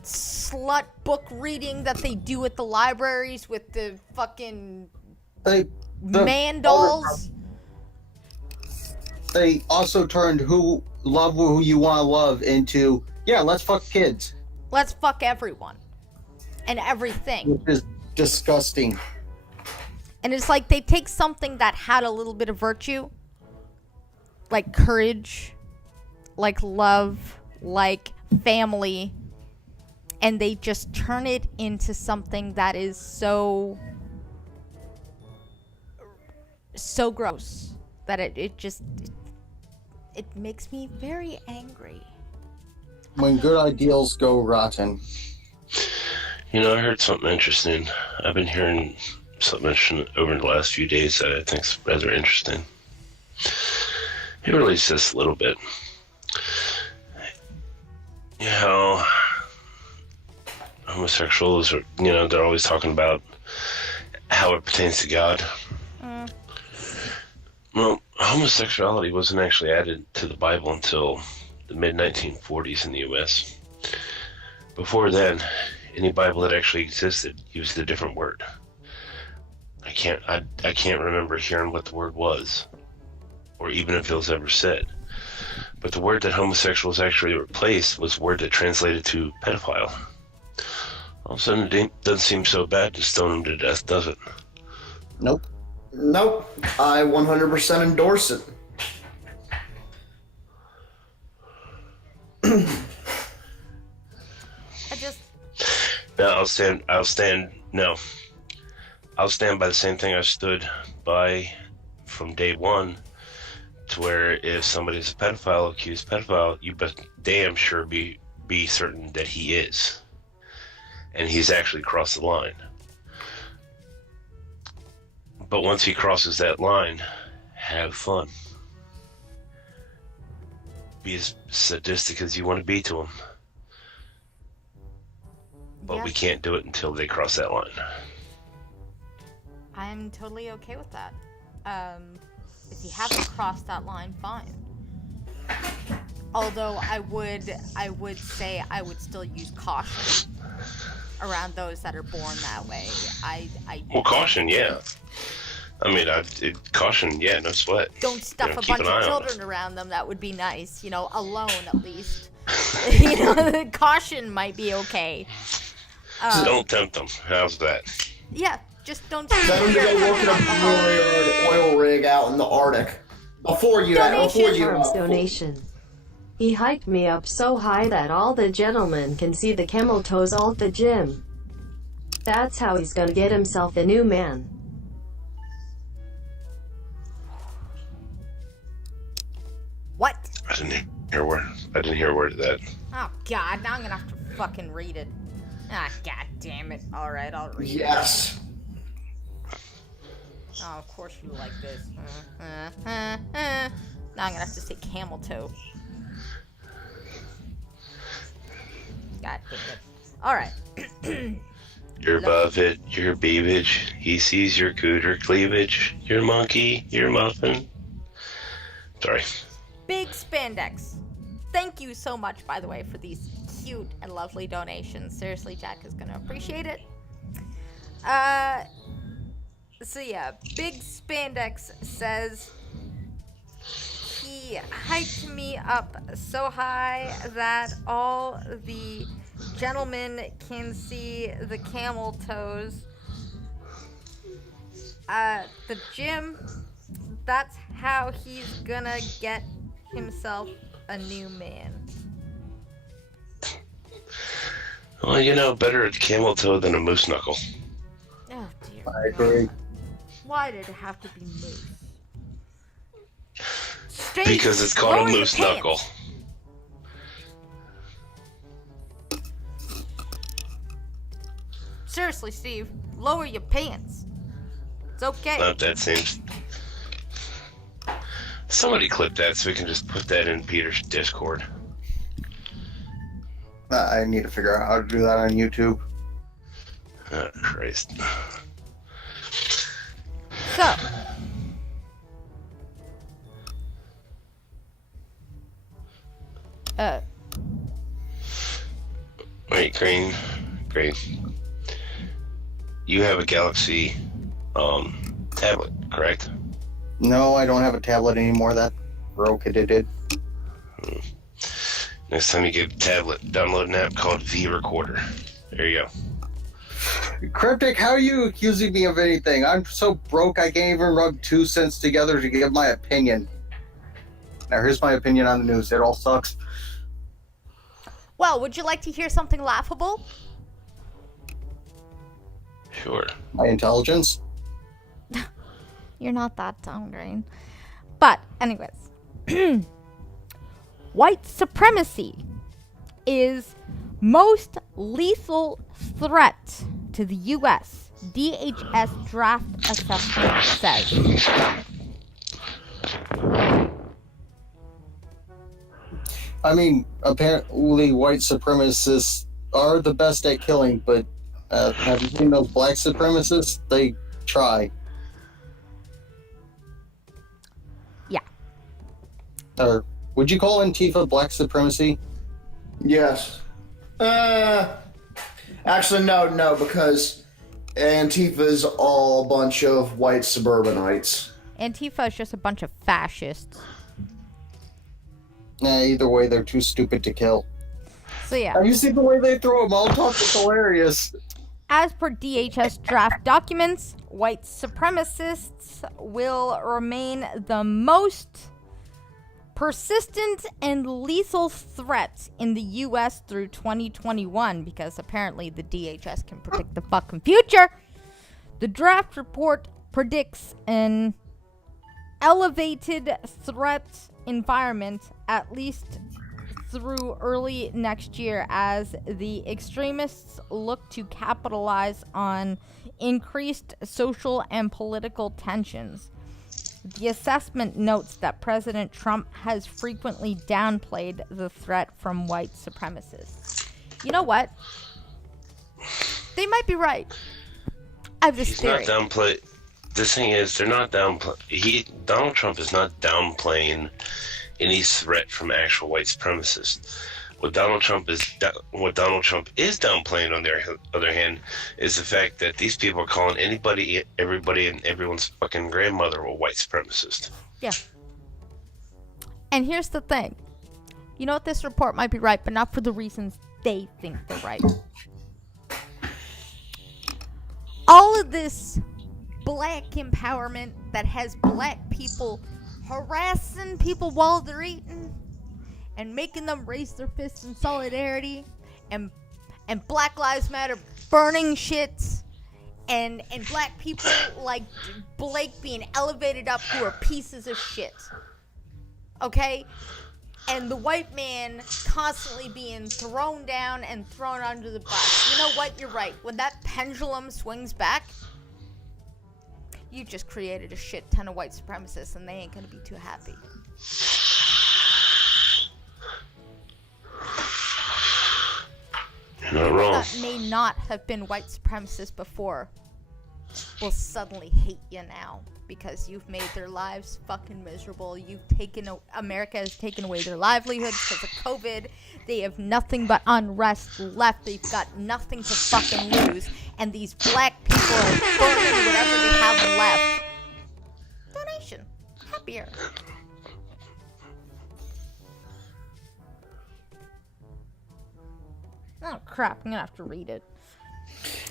slut book reading that they do at the libraries with the fucking man dolls. They also turned love who you want to love into, yeah, let's fuck kids. Let's fuck everyone and everything. Which is disgusting. And it's like they take something that had a little bit of virtue, like courage, like love, like family, and they just turn it into something that is so gross that it just it makes me very angry. When good ideals go rotten. You know, I heard something interesting. I've been hearing something interesting over the last few days that I think's rather interesting. It relates just a little bit. You know, homosexuals are, they're always talking about how it pertains to God. Well, homosexuality wasn't actually added to the Bible until the mid-1940s in the U.S. Before then, any Bible that actually existed used a different word. I can't remember hearing what the word was, or even if it was ever said. But the word that homosexuals actually replaced was a word that translated to pedophile. All of a sudden, it doesn't seem so bad to stone them to death, does it? Nope. Nope. I 100% endorse it. No, I'll stand by the same thing I stood by from day one, to where if somebody's a pedophile, accused pedophile, you best damn sure be certain that he is. And he's actually crossed the line. But once he crosses that line, have fun. Be as sadistic as you want to be to him. But we can't do it until they cross that line. I'm totally okay with that. If you haven't crossed that line, fine. Although I would say I would still use caution around those that are born that way. Well, caution, yeah. I mean, caution, yeah, no sweat. Don't stuff a bunch of children around them. That would be nice, alone at least. Caution might be okay. Don't tempt them. How's that? Yeah, just don't. Let them go work in a oil rig out in the Arctic. Before you. Donation. He hiked me up so high that all the gentlemen can see the camel toes all at the gym. That's how he's gonna get himself a new man. What? I didn't hear a word of that. Oh God! Now I'm gonna have to fucking read it. Ah, God damn it! All right, I'll read it. Yes. Oh, of course you like this. Now I'm gonna have to say camel toe. God damn it! All right. You're above it, your beavage. He sees your cooter cleavage. Your monkey, your muffin. Sorry. Big Spandex. Thank you so much, by the way, for these cute and lovely donations. Seriously, Jack is gonna appreciate it. So yeah, Big Spandex says he hiked me up so high that all the gentlemen can see the camel toes. The gym, that's how he's gonna get himself a new man. Well, better a camel toe than a moose knuckle. Oh dear. I agree. Why did it have to be moose? Straight, Because it's called a moose knuckle. Seriously, Steve, lower your pants. It's okay. Not that seems. Somebody clip that so we can just put that in Peter's Discord. I need to figure out how to do that on YouTube. Oh, Christ. So, Wait, Green. You have a Galaxy tablet, correct? No, I don't have a tablet anymore. That broke it. It did. Next time you get a tablet, download an app called V-Recorder. There you go. Cryptic, how are you accusing me of anything? I'm so broke I can't even rub 2 cents together to give my opinion. Now here's my opinion on the news. It all sucks. well, would you like to hear something laughable? Sure. My intelligence. You're not that dumb, Green. But, anyways. white supremacy is most lethal threat to the U.S., DHS draft assessment says. I mean, apparently white supremacists are the best at killing, but have you seen those black supremacists? They try. Yeah. Or would you call Antifa black supremacy? Yes. Actually, no, because Antifa is all a bunch of white suburbanites. Antifa is just a bunch of fascists. Nah, either way, they're too stupid to kill. So yeah. Have you seen the way they throw a Molotov? It's hilarious. As per DHS draft documents, white supremacists will remain the most persistent and lethal threat in the U.S. through 2021, because apparently the DHS can predict the fucking future. The draft report predicts an elevated threat environment at least through early next year as the extremists look to capitalize on increased social and political tensions. The assessment notes that President Trump has frequently downplayed the threat from white supremacists. You know what? They might be right. I have this theory. He's not downplay. The thing is, they're not downplay. Donald Trump is not downplaying any threat from actual white supremacists. What Donald Trump is downplaying, on the other hand, is the fact that these people are calling anybody, everybody, and everyone's fucking grandmother a white supremacist. Yeah. And here's the thing. You know what? This report might be right, but not for the reasons they think they're right. All of this black empowerment that has black people harassing people while they're eating and making them raise their fists in solidarity, and Black Lives Matter burning shit, and black people like Blake being elevated up who are pieces of shit. Okay? And the white man constantly being thrown down and thrown under the bus. You know what? You're right. When that pendulum swings back, you just created a shit ton of white supremacists, and they ain't gonna be too happy. You're not wrong. That may not have been white supremacists before will suddenly hate you now because you've made their lives fucking miserable. America has taken away their livelihoods because of COVID. They have nothing but unrest left. They've got nothing to fucking lose. And these black people are burning whatever they have left. Donation. Happier. Oh crap! I'm gonna have to read it.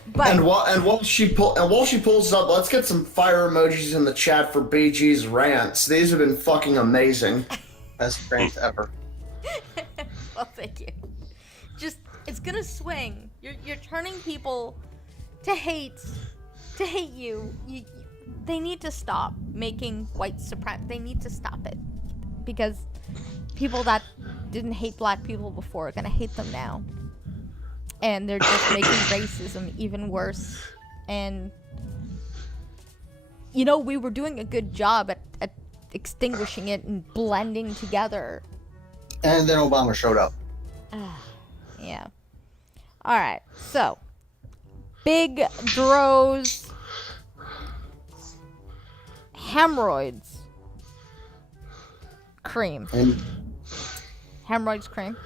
But And while she pulls it up, let's get some fire emojis in the chat for BG's rants. These have been fucking amazing. Best rant ever. well, thank you. Just it's gonna swing. You're turning people to hate you. They need to stop making white supremacy. They need to stop it because people that didn't hate black people before are gonna hate them now. And they're just making racism even worse. And, you know, we were doing a good job at extinguishing it and blending together. And then Obama showed up. Yeah. Alright, so. Big Dro's hemorrhoids cream. Hemorrhoids cream.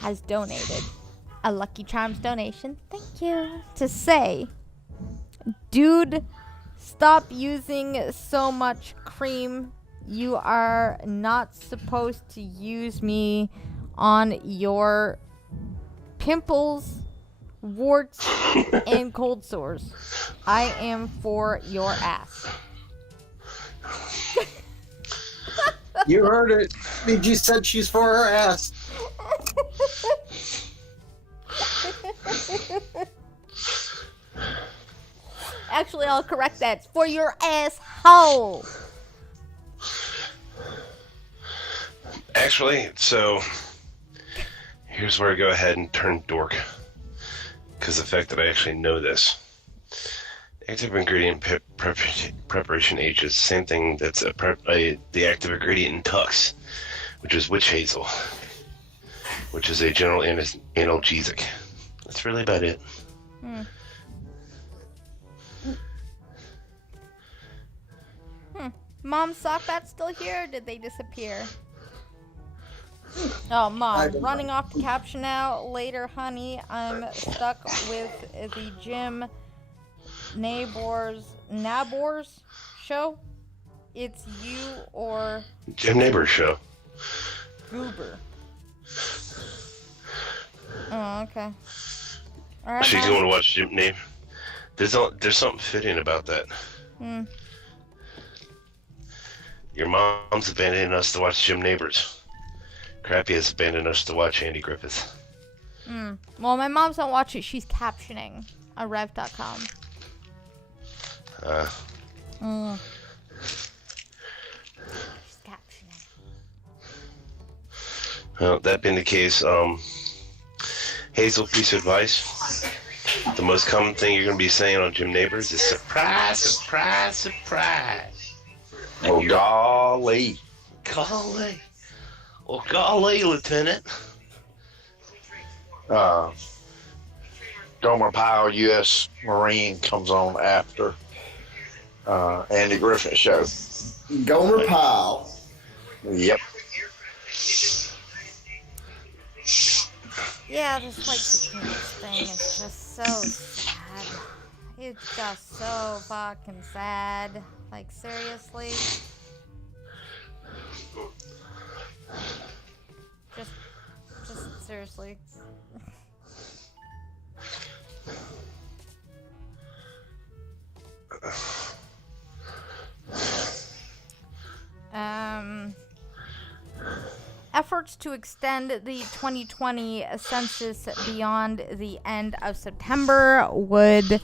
Has donated a Lucky Charms donation, thank you, to say, dude, stop using so much cream. You are not supposed to use me on your pimples, warts, and cold sores. I am for your ass. You heard it. BG said she's for her ass. Actually, I'll correct that. It's for your asshole. Actually, so here's where I go ahead and turn dork. Because the fact that I actually know this. Active ingredient preparation H is the same thing that's the active ingredient in Tux, which is witch hazel, which is a general analgesic. That's really about it. Mom, sock bat's still here, or did they disappear? Oh, Mom, running off the caption now. Later, honey, I'm stuck with the Jim Nabors show. It's you or Jim Neighbors show. Goober. Oh, okay. All right. She's Mom. going to watch Jim Neighbors. There's something fitting about that. Your mom's abandoning us to watch Jim Neighbors. Crappy has abandoned us to watch Andy Griffith. Well, my mom's not watching. She's captioning on rev.com. She's captioning. Well, that being the case, Hazel, piece of advice. The most common thing you're going to be saying on Jim Neighbors is surprise, surprise, surprise. Oh, golly. Golly. Well, golly, Lieutenant. Gomer Pyle, U.S. Marine, comes on after Andy Griffith show. Gomer Pyle. Yep. Yeah, this white supremacist thing is just so sad. It's just so fucking sad. Like, seriously? Just seriously. Efforts to extend the 2020 census beyond the end of September would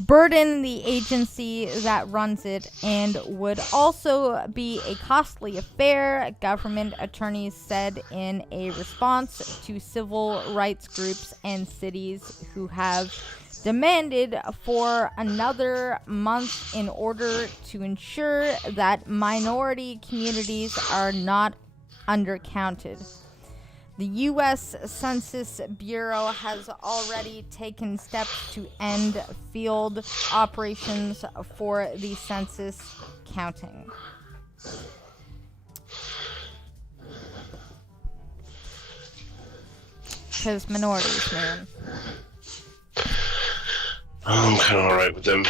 burden the agency that runs it and would also be a costly affair, government attorneys said in a response to civil rights groups and cities who have demanded for another month in order to ensure that minority communities are not undercounted. The U.S. Census Bureau has already taken steps to end field operations for the census counting. Because minorities, man. I'm kind of alright with them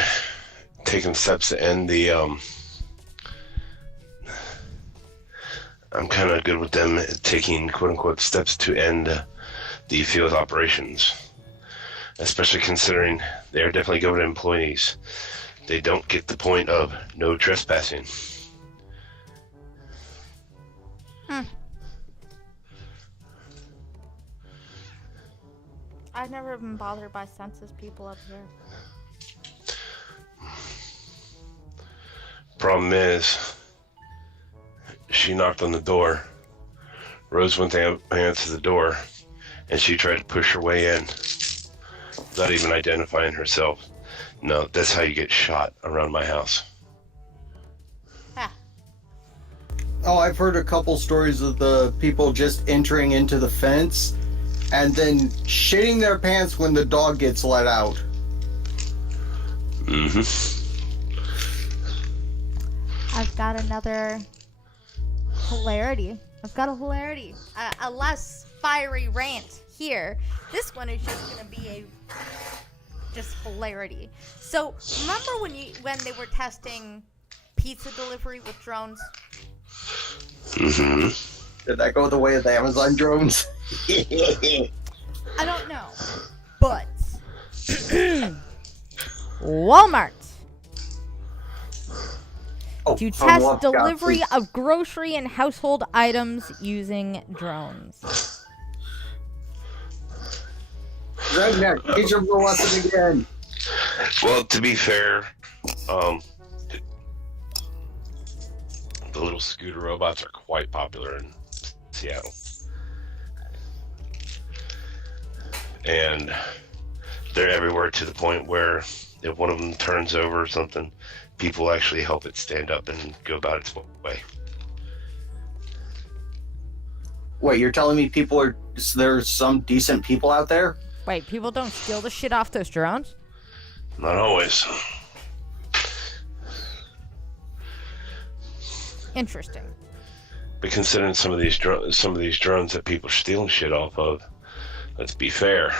taking steps to end the, I'm kind of good with them taking quote-unquote steps to end the field operations, especially considering they are definitely government employees. They don't get the point of no trespassing. I've never been bothered by census people up here. Problem is, she knocked on the door. Rose went to answer the door, and she tried to push her way in without even identifying herself. No, that's how you get shot around my house. Oh, I've heard a couple stories of the people just entering into the fence and then shitting their pants when the dog gets let out. I've got another hilarity. A less fiery rant here. This one is just gonna be just hilarity. So remember when they were testing pizza delivery with drones? Did that go the way of the Amazon drones? I don't know, but Walmart to test delivery of grocery and household items using drones. Redneck, teach them the lesson again. Well, to be fair, the little scooter robots are quite popular in Seattle. And they're everywhere to the point where if one of them turns over or something, people actually help it stand up and go about its way. Wait, you're telling me there's some decent people out there? Wait, people don't steal the shit off those drones? Not always. Interesting. But considering some of these drones that people are stealing shit off of, let's be fair.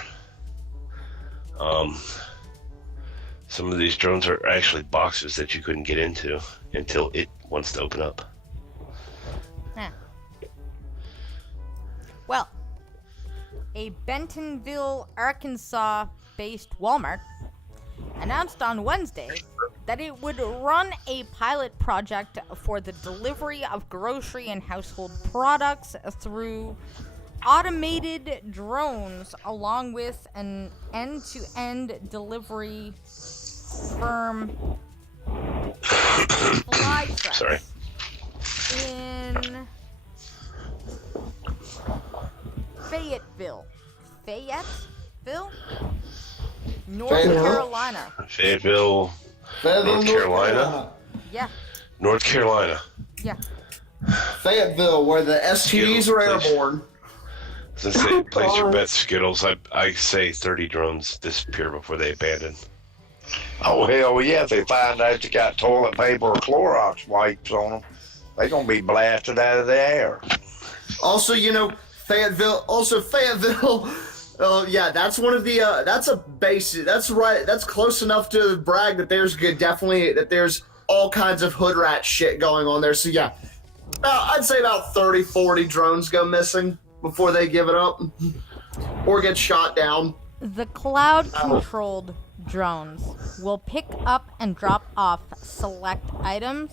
Some of these drones are actually boxes that you couldn't get into until it wants to open up. Huh. Well, a Bentonville, Arkansas-based Walmart announced on Wednesday that it would run a pilot project for the delivery of grocery and household products through automated drones, along with an end-to-end delivery firm fly trucks Sorry. in Fayetteville, North Carolina. Fayetteville, North Carolina. Yeah, North Carolina. yeah. Fayetteville, where the STDs are airborne. As I say, place your bets, Skittles. I say 30 drones disappear before they abandon. Oh, hell yeah. If they find out you got toilet paper or Clorox wipes on them, they're going to be blasted out of the air. Also, Fayetteville. Yeah, that's one of the. That's a base. That's right. That's close enough to brag that there's all kinds of hood rat shit going on there. So yeah, I'd say about 30, 40 drones go missing before they give it up or get shot down. The cloud-controlled drones will pick up and drop off select items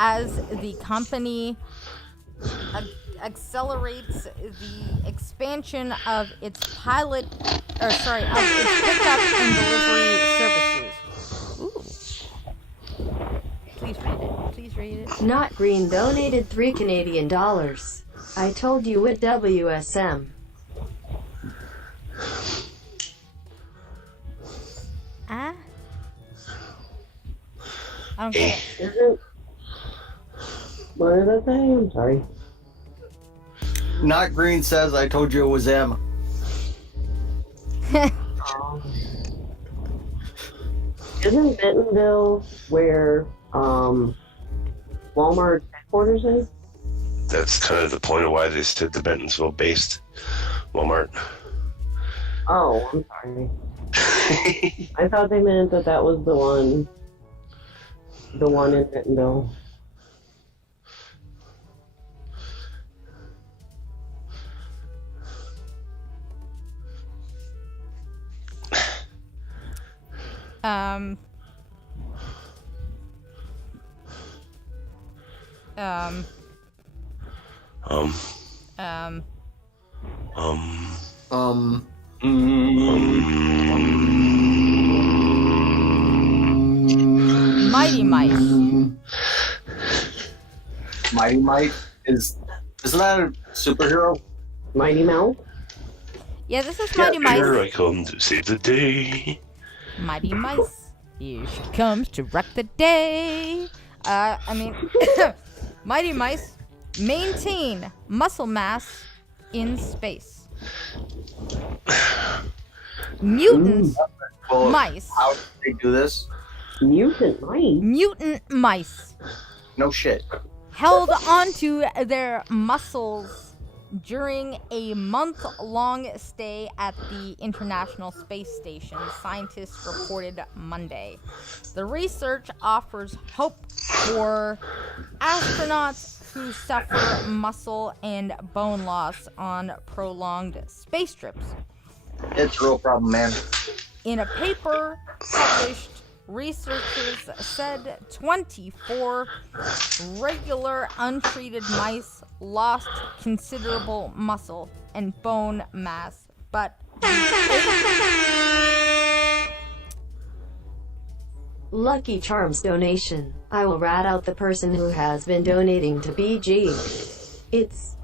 as the company accelerates the expansion of its pickup and delivery services. Ooh. Please read it. Not Green donated $3 Canadian. I told you at WSM. I don't get it. Isn't... What did I say? I'm sorry. Not Green says I told you it was M. Isn't Bentonville where Walmart's headquarters is? That's kind of the point of why they said the Bentonville-based Walmart. Oh, I'm sorry. I thought they meant that was the one in Bentonville. Mighty Mice. Mighty Might isn't that a superhero? Mighty Mouse? Yeah, this is Mighty Mice. Here I come to save the day. Mighty Mice. Here she comes to wreck the day. Mighty Mice maintain muscle mass in space. Mutant Well, mice. How do they do this? Mutant mice? Mutant mice No shit. held onto their muscles during a month-long stay at the International Space Station, scientists reported Monday. The research offers hope for astronauts who suffer muscle and bone loss on prolonged space trips. It's a real problem, man. In a paper published, researchers said 24 regular untreated mice lost considerable muscle and bone mass, but Lucky Charms donation. I will rat out the person who has been donating to BG. It's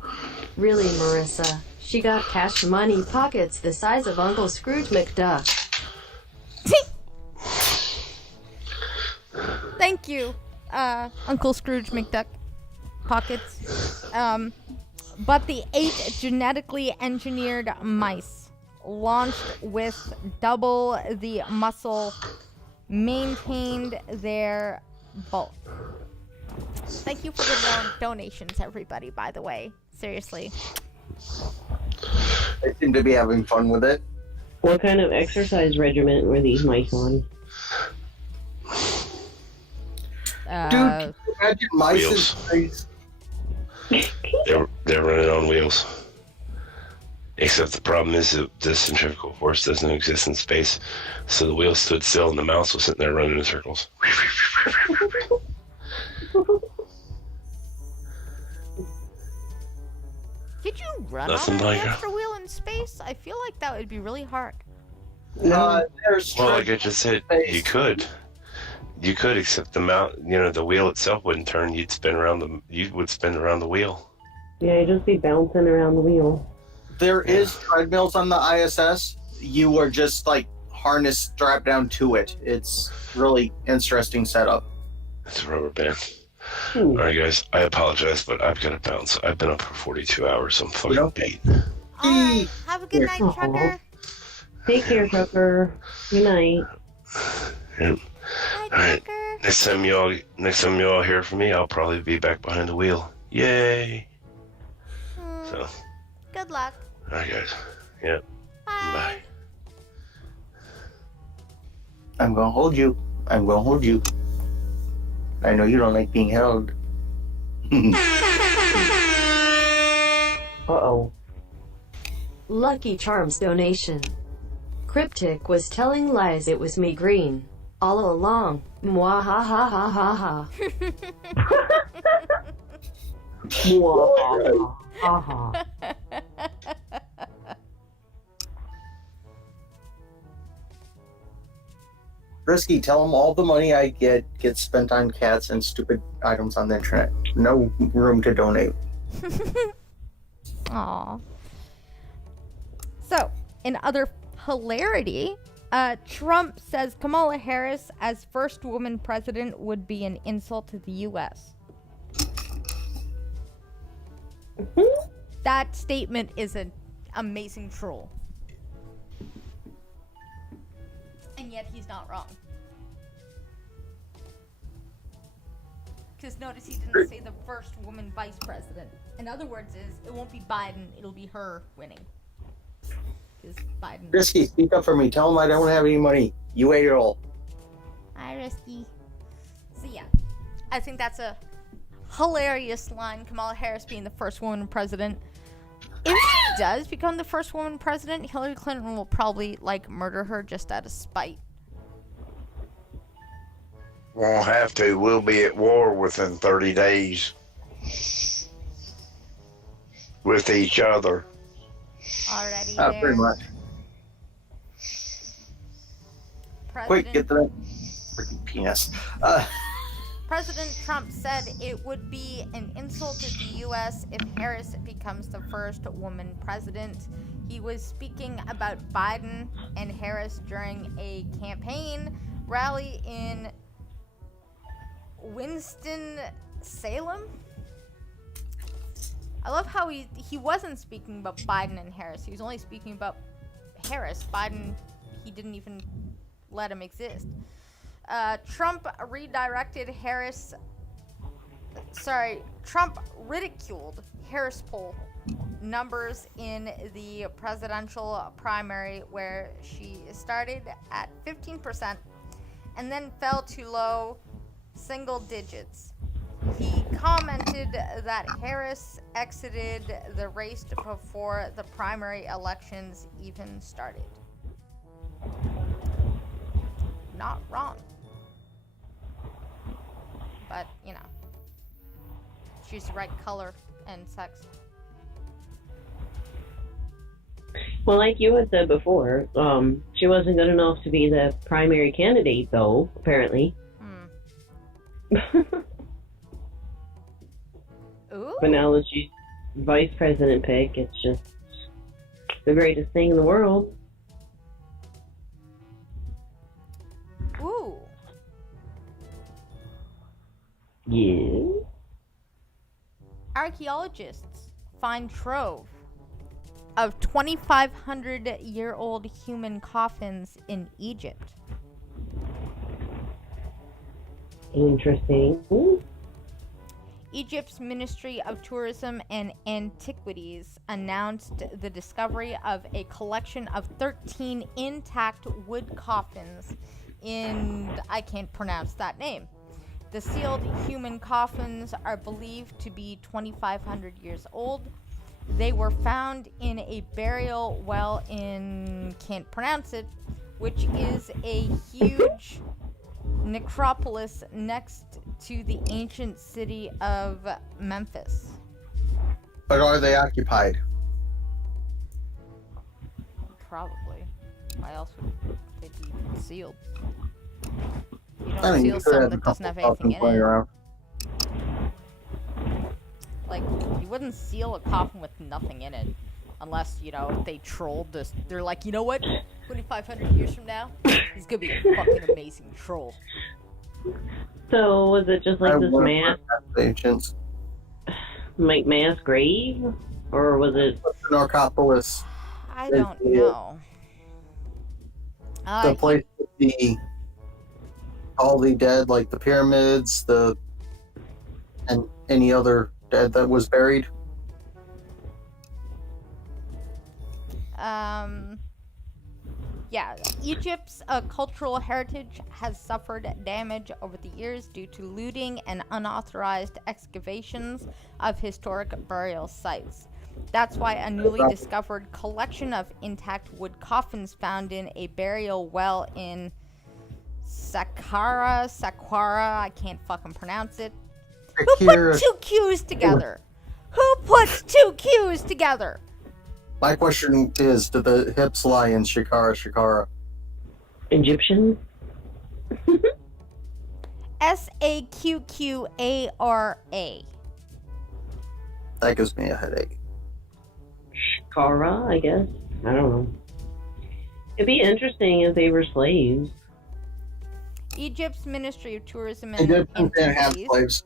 Really, Marissa? She got cash money pockets the size of Uncle Scrooge McDuck. Thank you, Uncle Scrooge McDuck pockets. But the 8 genetically engineered mice launched with double the muscle maintained their bulk. Thank you for the donations, everybody, by the way. Seriously. They seem to be having fun with it. What kind of exercise regimen were these mice on? Dude, imagine mice in Wheels. space. They're running on wheels. Except the problem is that the centrifugal force doesn't exist in space, so the wheel stood still and the mouse was sitting there running in circles. Could you run Nothing on a like it. hamster wheel in space? I feel like that would be really hard. There's Well, like I just said, you could. You could, except the wheel itself wouldn't turn. You would spin around the wheel. Yeah, you'd just be bouncing around the wheel. There is treadmills on the ISS. You are just like harness strapped down to it. It's really interesting setup. It's a rubber band. All right, guys. I apologize, but I've got to bounce. I've been up for 42 hours. So I'm fucking beat. Alright, have a good night, Trucker. Take care, Trucker. Good night. Yeah. Bye, All right. Trucker. Next time you all hear from me, I'll probably be back behind the wheel. Yay! So, Good luck. all right, guys. Yeah. Bye. I'm gonna hold you. I'm gonna hold you. I know you don't like being held. Uh-oh. Lucky Charms donation. Cryptic was telling lies, it was me green. All along. Mwahahahaha. Aha. Risky, tell them all the money I get gets spent on cats and stupid items on the internet. No room to donate. Aw. So, in other hilarity, Trump says Kamala Harris as first woman president would be an insult to the U.S. That statement is an amazing troll. And yet he's not wrong. Because notice he didn't say the first woman vice president. In other words, it won't be Biden, it'll be her winning. Because Biden. Risky, speak up for me. Tell them I don't have any money. You ate it all. Hi, Risky. So yeah, I think that's a hilarious line. Kamala Harris being the first woman president. If she does become the first woman president, Hillary Clinton will probably murder her just out of spite. Won't have to. We'll be at war within 30 days with each other. Already there. Pretty much. Quick, get the freaking penis. President Trump said it would be an insult to the U.S. if Harris becomes the first woman president. He was speaking about Biden and Harris during a campaign rally in Winston-Salem. I love how he wasn't speaking about Biden and Harris. He was only speaking about Harris. Biden, he didn't even let him exist. Trump ridiculed Harris poll numbers in the presidential primary, where she started at 15% and then fell to low single digits. He commented that Harris exited the race before the primary elections even started. Not wrong. But, choose the right color and sex. Well, like you had said before, she wasn't good enough to be the primary candidate, though, apparently. Ooh. But now that vice president pick. It's just the greatest thing in the world. Ooh. Yeah. Archaeologists find trove of 2,500-year-old human coffins in Egypt. Interesting. Egypt's Ministry of Tourism and Antiquities announced the discovery of a collection of 13 intact wood coffins in, I can't pronounce that name. The sealed human coffins are believed to be 2,500 years old. They were found in a burial well in, can't pronounce it, which is a huge necropolis next to the ancient city of Memphis. But are they occupied? Probably. Why else would they be sealed? You don't I mean, seal you could something have a that doesn't have couple anything coffins in lying it. around. Like, you wouldn't seal a coffin with nothing in it. Unless, you know, they trolled this. They're like, you know what? 2,500 years from now, he's gonna be a fucking amazing troll. So was it just like this mass, Ancients. like mass grave, or was it? The Narcopolis. I don't know. The place with all the dead, like the pyramids, and any other dead that was buried. Yeah, Egypt's cultural heritage has suffered damage over the years due to looting and unauthorized excavations of historic burial sites. That's why a newly discovered collection of intact wood coffins found in a burial well in Saqqara, I can't fucking pronounce it. Who put two Q's together? Who puts two Q's together? My question is, do the hips lie in Saqqara? Egyptian? Saqqara. That gives me a headache. Shikara, I guess. I don't know. It'd be interesting if they were slaves. Egypt's Ministry of Tourism They and didn't have Antiquities slaves.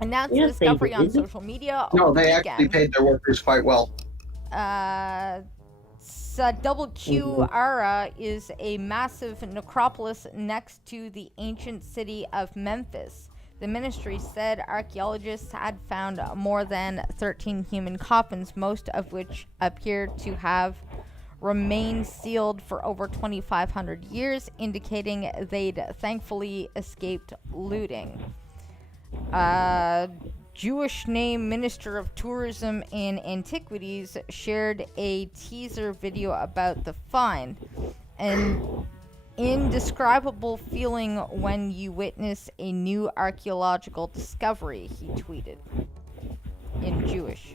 announced Yes, the they discovery on did. social media No, over the they actually weekend. paid their workers quite well. Double Q Ara is a massive necropolis next to the ancient city of Memphis. The ministry said archaeologists had found more than 13 human coffins, most of which appear to have remained sealed for over 2,500 years, indicating they'd thankfully escaped looting. Jewish name Minister of Tourism and Antiquities shared a teaser video about the find. An indescribable feeling when you witness a new archaeological discovery, he tweeted in Jewish.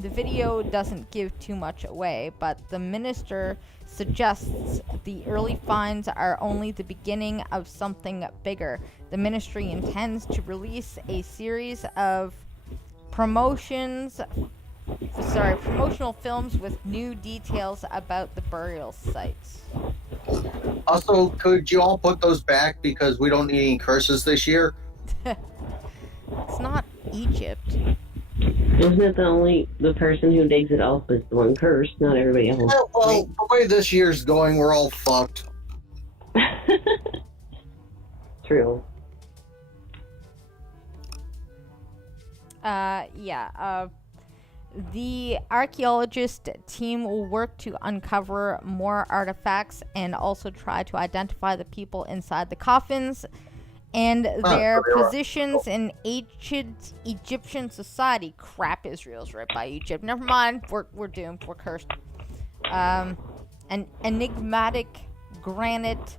The video doesn't give too much away, but the minister suggests the early finds are only the beginning of something bigger. The ministry intends to release a series of promotional films with new details about the burial sites. Also, could you all put those back because we don't need any curses this year? It's not Egypt. Isn't it the person who digs it up is the one cursed, not everybody else? Well, the way this year's going, we're all fucked. True. The archaeologist team will work to uncover more artifacts and also try to identify the people inside the coffins and their positions in ancient Egyptian society. Crap, Israel's right by Egypt. Never mind, we're doomed. We're cursed. An enigmatic granite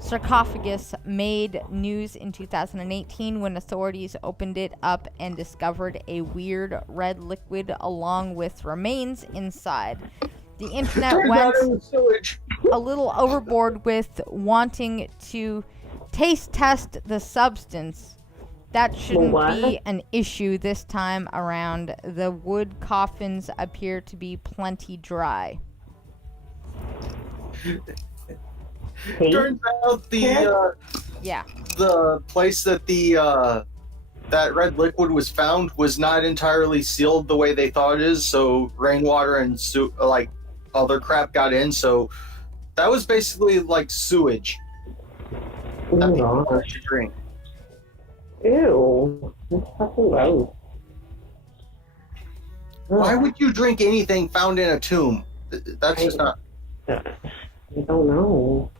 sarcophagus made news in 2018 when authorities opened it up and discovered a weird red liquid along with remains inside. The internet went a little overboard with wanting to taste test the substance, That shouldn't What? be an issue this time around. The wood coffins appear to be plenty dry. Hey, Turns out Yeah. the place that that red liquid was found was not entirely sealed the way they thought it is. So rainwater and like other crap got in. So that was basically like sewage oh that my people gosh. should drink. Ew. That's fucking gross. Why would you drink anything found in a tomb? That's just not. I don't know.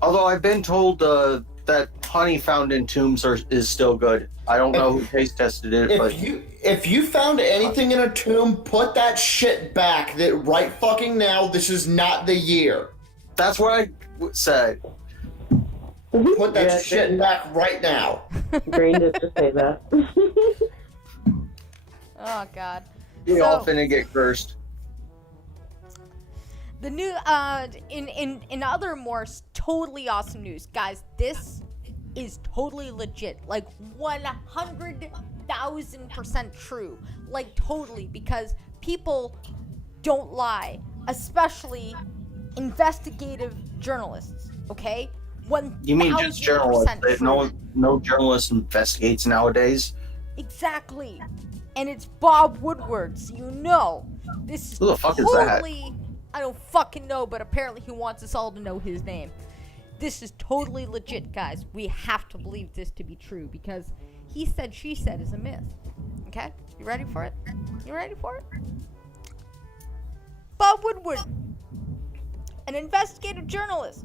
Although I've been told that honey found in tombs is still good. I don't know who taste tested it, but If you found anything in a tomb, put that shit back. That right fucking now. This is not the year. that's what I said. Put that Yeah, shit back right now. Green did just say that. Oh God. We all finna get cursed. The new in other more totally awesome news, guys, this is totally legit, like 100,000% true, like totally, because people don't lie, especially investigative journalists. Okay, You mean just journalists? No journalist investigates nowadays. Exactly, and it's Bob Woodward, so you know this is Who the fuck is that? totally. I don't fucking know, but apparently he wants us all to know his name. This is totally legit, guys. We have to believe this to be true because he said, she said is a myth. Okay? You ready for it? You ready for it? Bob Woodward, an investigative journalist.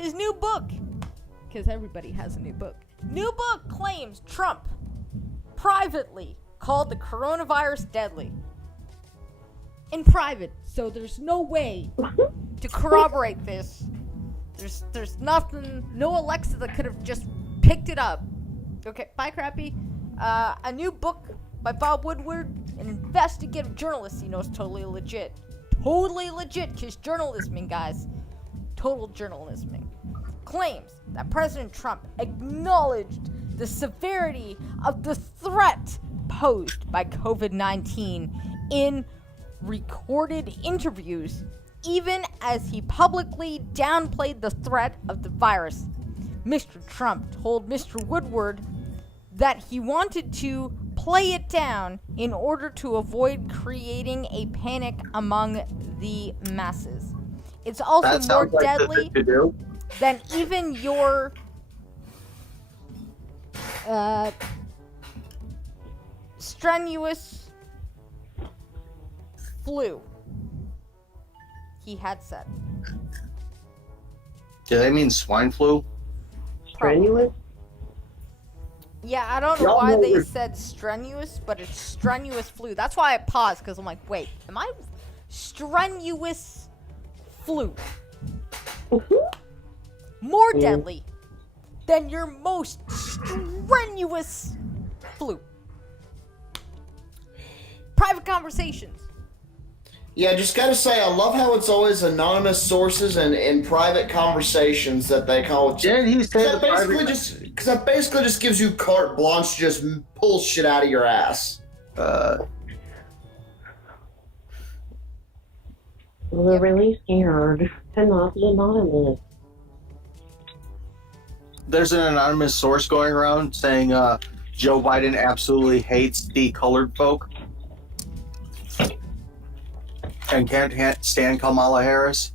His new book, because everybody has a new book. New book claims Trump privately called the coronavirus deadly. In private, so there's no way to corroborate this. There's nothing, no Alexa that could have just picked it up. Okay, bye, Crappy. A new book by Bob Woodward, an investigative journalist. You know it's totally legit. Totally legit, because journalism, guys. Total journalism. Claims that President Trump acknowledged the severity of the threat posed by COVID-19 in recorded interviews, even as he publicly downplayed the threat of the virus. Mr. Trump told Mr. Woodward that he wanted to play it down in order to avoid creating a panic among the masses. It's also That more sounds like the deadly thing to do. than even your strenuous flu, he had said. Do they mean swine flu? Strenuous? Yeah, I don't know Y'all why know they we're- said strenuous, but it's strenuous flu. That's why I paused, because I'm like, wait, am I strenuous flu? More deadly than your most strenuous flu. Private conversations. Yeah, just gotta say, I love how it's always anonymous sources and in private conversations that they call it. Did he say the Because that basically just gives you carte blanche to just pull shit out of your ass. Well, they're really scared to not be anonymous. There's an anonymous source going around saying Joe Biden absolutely hates the colored folk and can't stand Kamala Harris.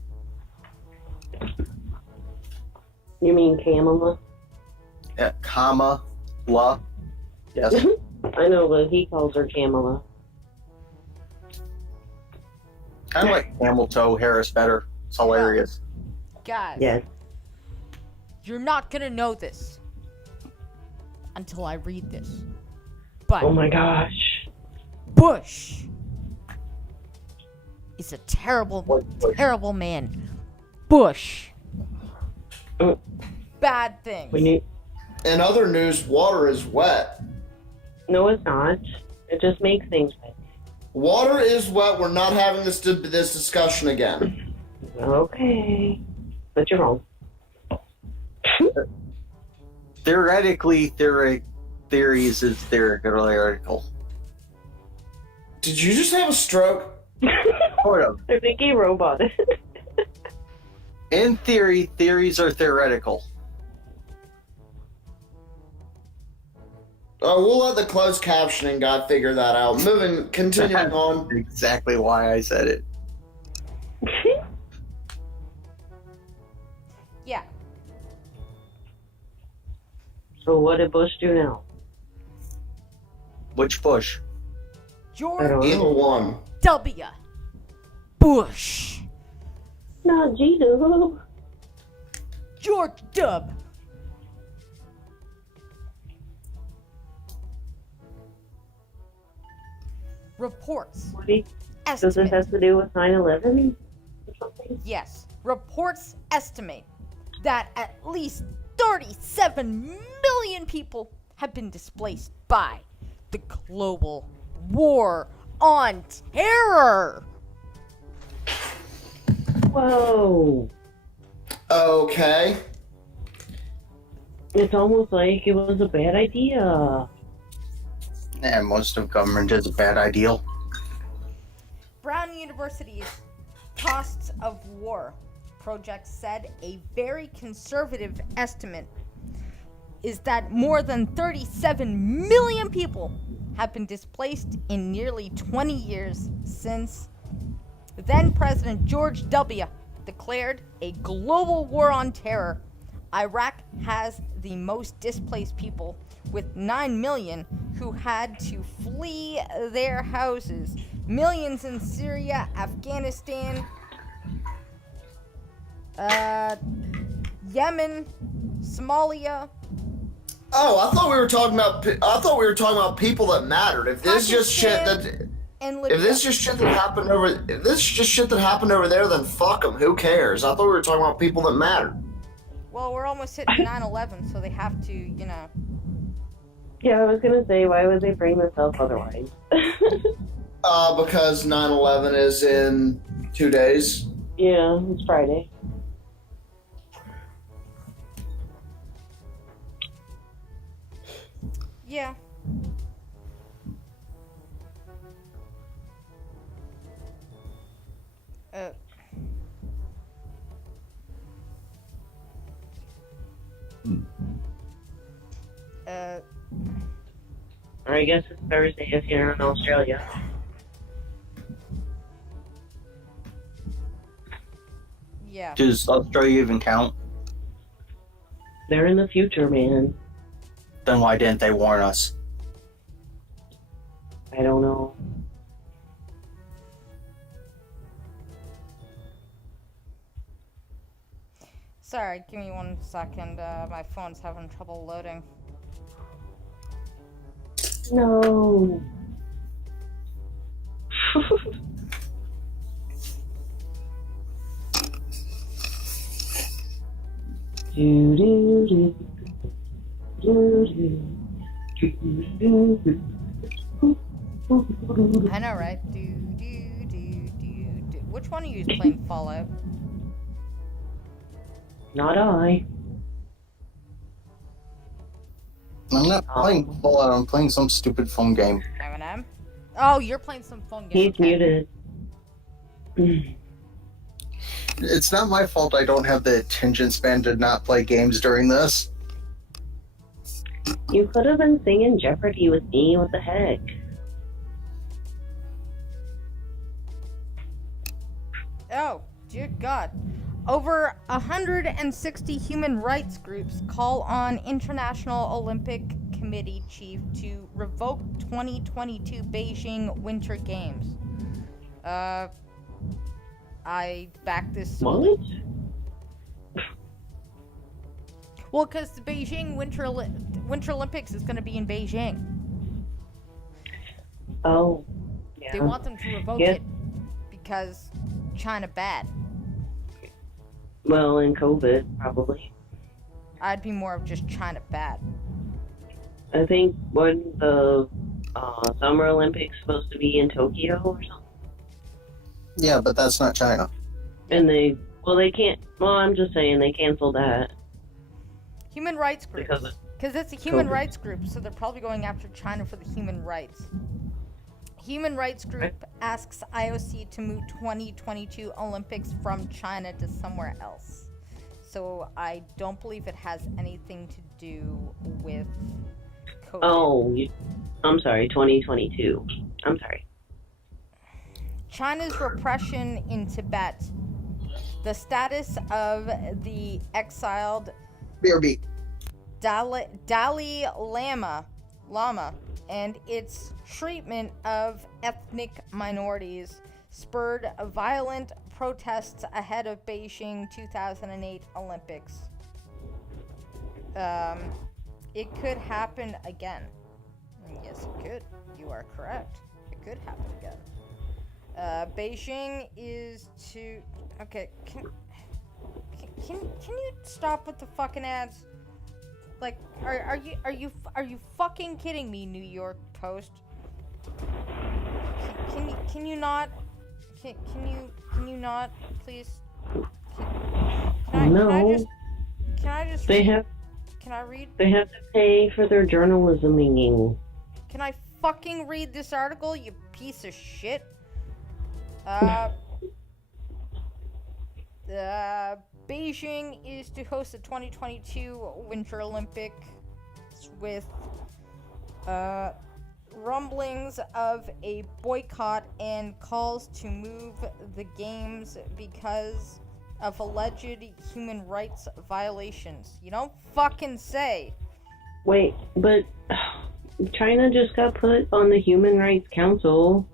You mean Kamala? Yeah, Kamala. Yes. I know, but he calls her Kamala. I like camel toe Harris better. It's hilarious. Guys, Yes. you're not gonna know this until I read this. But Oh my gosh. Bush is a terrible, What Bush? terrible man. Bush. Mm. Bad things. We need. In other news, water is wet. No, it's not. It just makes things bad. Water is wet. We're not having this discussion again. Okay. But you're wrong. Theoretically, theories is theoretical. Did you just have a stroke? Sort of. I think he robot. In theory, theories are theoretical. Oh, we'll let the closed captioning guy figure that out. Continuing on. Exactly why I said it. Yeah. So what did Bush do now? Which Bush? I George don't Either know. one. W. Bush. Not Gino. George W. Reports. What do you, does this Estimate. have to do with 9/11 or something? Yes. Reports estimate that at least 37 million people have been displaced by the global war on terror. Whoa. Okay. It's almost like it was a bad idea. Yeah, most of government is a bad ideal. Brown University's Costs of War project said a very conservative estimate is that more than 37 million people have been displaced in nearly 20 years since then President George W. declared a global war on terror. Iraq has the most displaced people, with 9 million who had to flee their houses. Millions in Syria, Afghanistan, Yemen, Somalia. Oh, I thought we were talking about people that mattered. If this just shit that And Libya. if this just shit that happened over there, then fuck them. Who cares? I thought we were talking about people that mattered. Well, we're almost hitting 9/11, so they have to, Yeah, I was gonna say, why would they bring this up otherwise? Because 9/11 is in 2 days. Yeah, it's Friday. Yeah. Or I guess it's Thursday if you're in Australia. Yeah. Does Australia even count? They're in the future, man. Then why didn't they warn us? I don't know. Sorry, give me 1 second. My phone's having trouble loading. No. do, do, do, do, do, do, do. I know, right? Which one of you is playing Fallout? Not I. I'm not playing Fallout, I'm playing some stupid phone game. Eminem? Oh, you're playing some phone game. He's muted. It's not my fault I don't have the attention span to not play games during this. You could have been singing Jeopardy with me. What the heck? Oh, dear God. Over 160 human rights groups call on International Olympic Committee chief to revoke 2022 Beijing Winter Games. I back this. What? Well, because the Beijing Winter Olympics is going to be in Beijing. Oh, yeah. They want them to revoke it because China bad. Well, in COVID, probably. I'd be more of just China bad. I think when the Summer Olympics supposed to be in Tokyo or something. Yeah, but that's not China. And they can't. Well, I'm just saying they canceled that. Human rights groups Because Because it's a human COVID. rights group, so they're probably going after China for the human rights. Human rights group asks IOC to move 2022 Olympics from China to somewhere else. So I don't believe it has anything to do with COVID. Oh, I'm sorry, 2022. I'm sorry. China's repression in Tibet, the status of the exiled BRB. Dalai Lama, and its treatment of ethnic minorities spurred violent protests ahead of Beijing 2008 Olympics. It could happen again. Yes, it could. You are correct. It could happen again. Beijing is to... Okay, can you stop with the fucking ads? Like, are you fucking kidding me, New York Post? Can you not? Can you not, please? Can I just? They have. Can I read? They have to pay for their journalisming. Can I fucking read this article, you piece of shit? Beijing is to host the 2022 Winter Olympics with rumblings of a boycott and calls to move the games because of alleged human rights violations. You don't fucking say. Wait, but China just got put on the Human Rights Council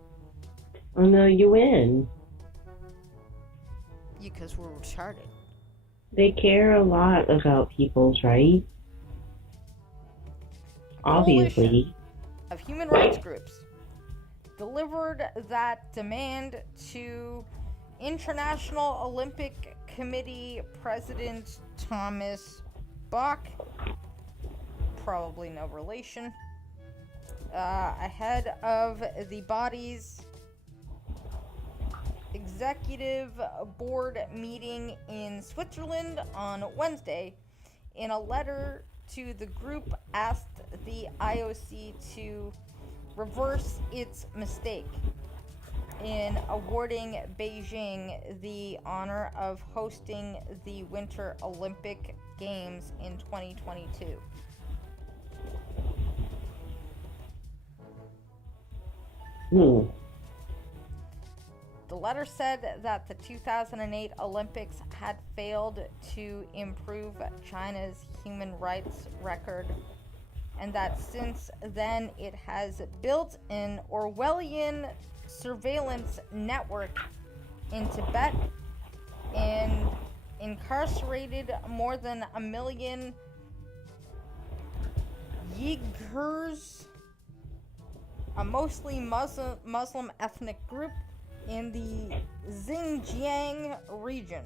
on the UN. Because we're retarded. They care a lot about people's rights. Obviously. Coalition of human rights groups delivered that demand to International Olympic Committee President Thomas Bach, probably no relation, ahead of the body's executive board meeting in Switzerland on Wednesday. In a letter to the group, asked the IOC to reverse its mistake in awarding Beijing the honor of hosting the Winter Olympic Games in 2022. The letter said that the 2008 Olympics had failed to improve China's human rights record, and that since then it has built an Orwellian surveillance network in Tibet and incarcerated more than 1 million Uyghurs, a mostly Muslim ethnic group in the Xinjiang region.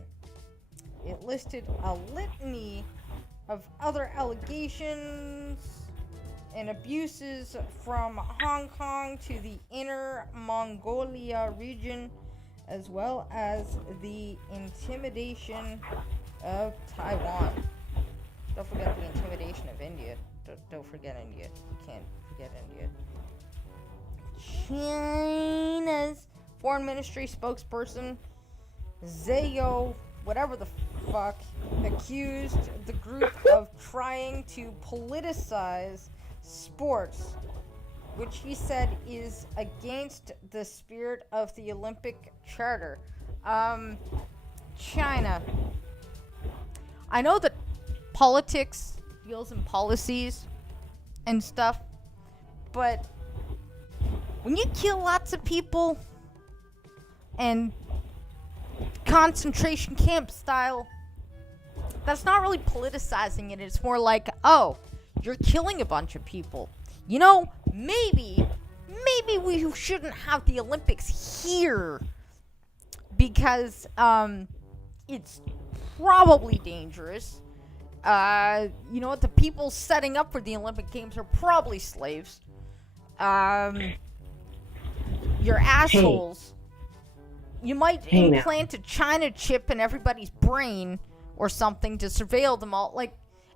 It listed a litany of other allegations and abuses from Hong Kong to the Inner Mongolia region, as well as the intimidation of Taiwan. Don't forget the intimidation of India. Don't forget India. You can't forget India. China's Foreign Ministry spokesperson Zayo, whatever the fuck, accused the group of trying to politicize sports, which he said is against the spirit of the Olympic Charter. China. I know that politics deals in policies and stuff, but when you kill lots of people and concentration camp style, that's not really politicizing it. It's more like, oh, you're killing a bunch of people. You know, maybe we shouldn't have the Olympics here because it's probably dangerous. You know what? The people setting up for the Olympic Games are probably slaves. You're assholes. You might implant a China chip in everybody's brain or something to surveil them all. Like,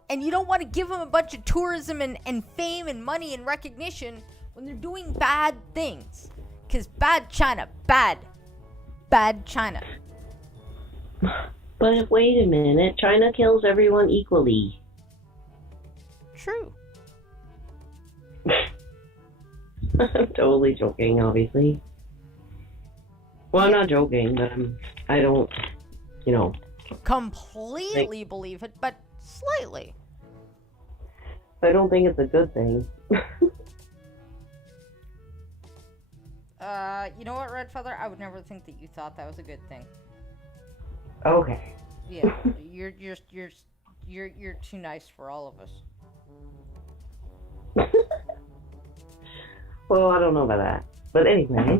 And you don't want to give them a bunch of tourism and fame and money and recognition when they're doing bad things. Because bad China. Bad. Bad China. But wait a minute, China kills everyone equally. True. I'm totally joking, obviously. Well, I'm not joking, but I don't, Completely believe it, but slightly. I don't think it's a good thing. You know what, Red Feather? I would never think that you thought that was a good thing. Okay. Yeah, you're too nice for all of us. Well, I don't know about that. But anyway.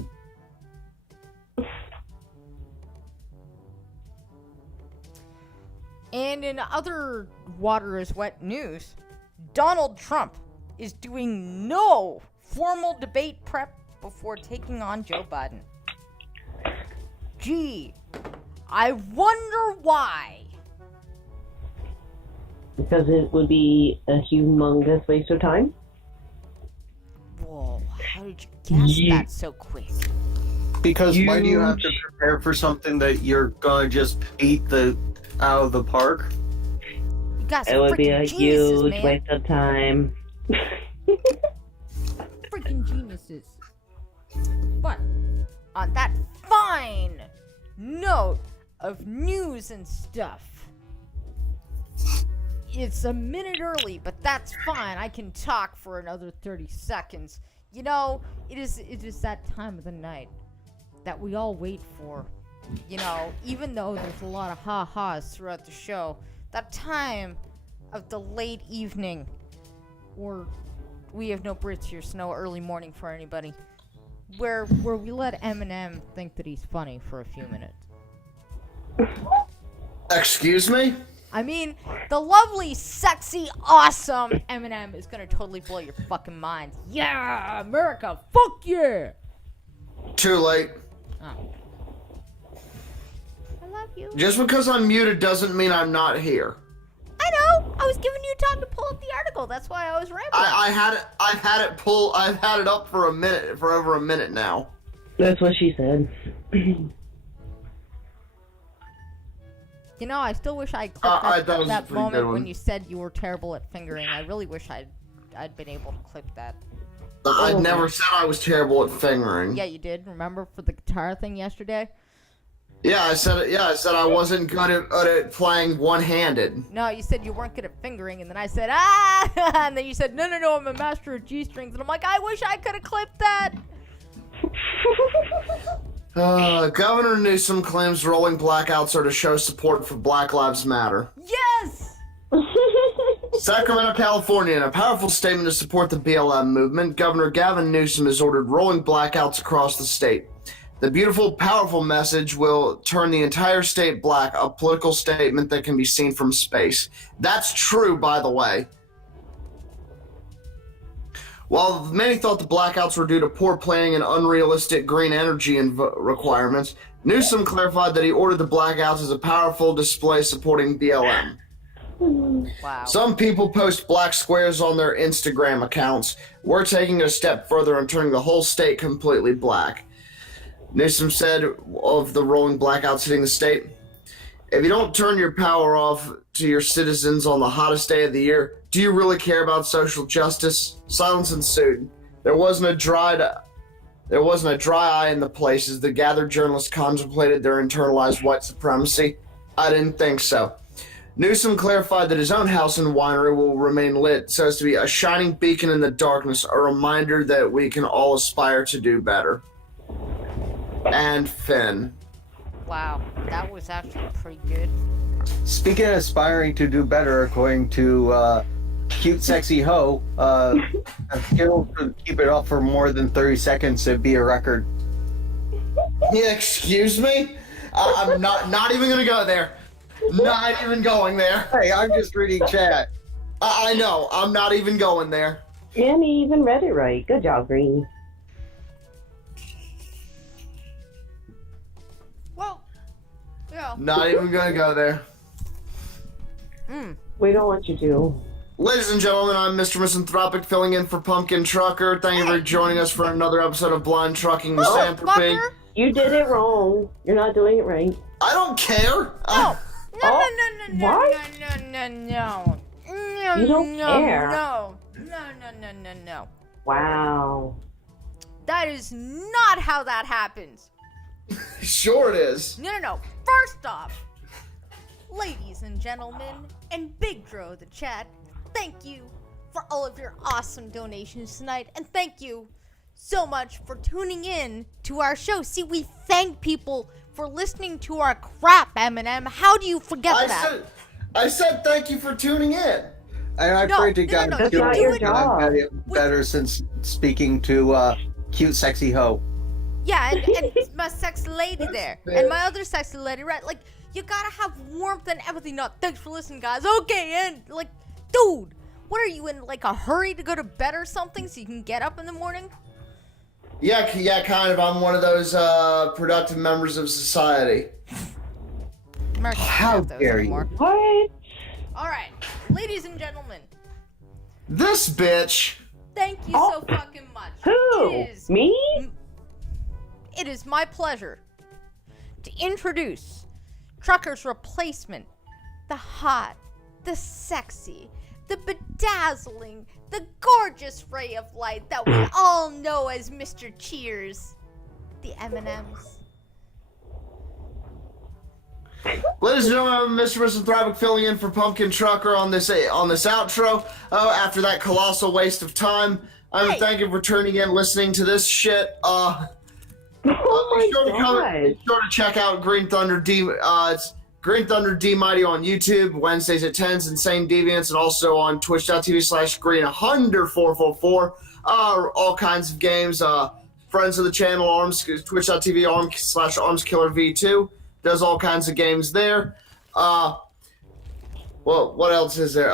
And in other water is wet news, Donald Trump is doing no formal debate prep before taking on Joe Biden. Gee, I wonder why. Because it would be a humongous waste of time. Whoa, how did you guess that so quick? Because why do you have to prepare for something that you're gonna just beat out of the park? You got some It would be freaking a geniuses, huge man. waste of time. Freaking geniuses. But on that fine note of news and stuff, it's a minute early, but that's fine. I can talk for another 30 seconds. You know, it is that time of the night that we all wait for. You know, even though there's a lot of ha-has throughout the show, that time of the late evening, or we have no Brits here, so no early morning for anybody, where we let Eminem think that he's funny for a few minutes. Excuse me? I mean, the lovely, sexy, awesome Eminem is gonna totally blow your fucking mind. Yeah, America, fuck yeah! Too late. Oh. I love you. Just because I'm muted doesn't mean I'm not here. I know. I was giving you time to pull up the article. That's why I was rambling. I've had it up for over a minute now. That's what she said. You know, I still wish I that clipped was a that pretty good moment one. when you said you were terrible at fingering. I really wish I'd been able to clip that. I never said I was terrible at fingering. Yeah, you did. Remember for the guitar thing yesterday? Yeah, I said it. Yeah, I said I wasn't good at playing one-handed. No, you said you weren't good at fingering, and then I said, ah! And then you said, no, I'm a master of G-strings. And I'm like, I wish I could have clipped that. Governor Newsom claims rolling blackouts are to show support for Black Lives Matter. Yes! Sacramento, California, in a powerful statement to support the BLM movement, Governor Gavin Newsom has ordered rolling blackouts across the state. The beautiful, powerful message will turn the entire state black, a political statement that can be seen from space. That's true, by the way. While many thought the blackouts were due to poor planning and unrealistic green energy requirements, Newsom clarified that he ordered the blackouts as a powerful display supporting BLM. Wow. Some people post black squares on their Instagram accounts. We're taking it a step further and turning the whole state completely black. Newsom said of the rolling blackouts hitting the state, if you don't turn your power off to your citizens on the hottest day of the year, do you really care about social justice? Silence ensued. There wasn't a dry eye in the place as the gathered journalists contemplated their internalized white supremacy. I didn't think so. Newsom clarified that his own house and winery will remain lit so as to be a shining beacon in the darkness, a reminder that we can all aspire to do better. And Finn. Wow, that was actually pretty good. Speaking of aspiring to do better, according to Cute Sexy Ho, if Skittles could keep it up for more than 30 seconds, it'd be a record. Yeah, excuse me? I'm not even gonna go there. Not even going there. Hey, I'm just reading chat. I know, I'm not even going there. And he even read it right. Good job, Green. Well, yeah. Not even gonna go there. We don't want you to. Ladies and gentlemen, I'm Mr. Misanthropic filling in for Pumpkin Trucker. Thank you for joining us for another episode of Blind Trucking Misanthropy. Fucker. You did it wrong. You're not doing it right. I don't care. No, What? no. You don't care. No. Wow. That is not how that happens. Sure it is. No. First off, ladies and gentlemen, and Big Dro the chat, thank you for all of your awesome donations tonight, and thank you so much for tuning in to our show. See, we thank people for listening to our crap, Eminem. How do you forget that? I said thank you for tuning in. And I pray to God That's you not know, your I've job. got it better since speaking to cute, sexy hoe. Yeah, and my sexy lady there, and my other sexy lady, right? Like, you gotta have warmth and everything. No, thanks for listening, guys. Okay, and like, dude, what are you in like a hurry to go to bed or something so you can get up in the morning? Yeah, kind of. I'm one of those productive members of society. Americans don't How have those dare you. anymore. What? All right, ladies and gentlemen, This bitch. thank you so fucking much. Who? Me? It is my pleasure to introduce Trucker's replacement, the hot, the sexy, the bedazzling, the gorgeous ray of light that we all know as Mr. Cheers, the M&Ms. Ladies and gentlemen, I'm Mr. Misanthropic filling in for Pumpkin Trucker on this outro. Oh, after that colossal waste of time, Hey. thank you for tuning in, listening to this shit. Oh Be my sure god. to check out Green Thunder D. It's Green Thunder D Mighty on YouTube Wednesdays at 10's Insane Deviants, and also on Twitch.tv/Green100-444. All kinds of games. Friends of the channel, Twitch.tv /ArmsKillerV2 does all kinds of games there. Well, what else is there?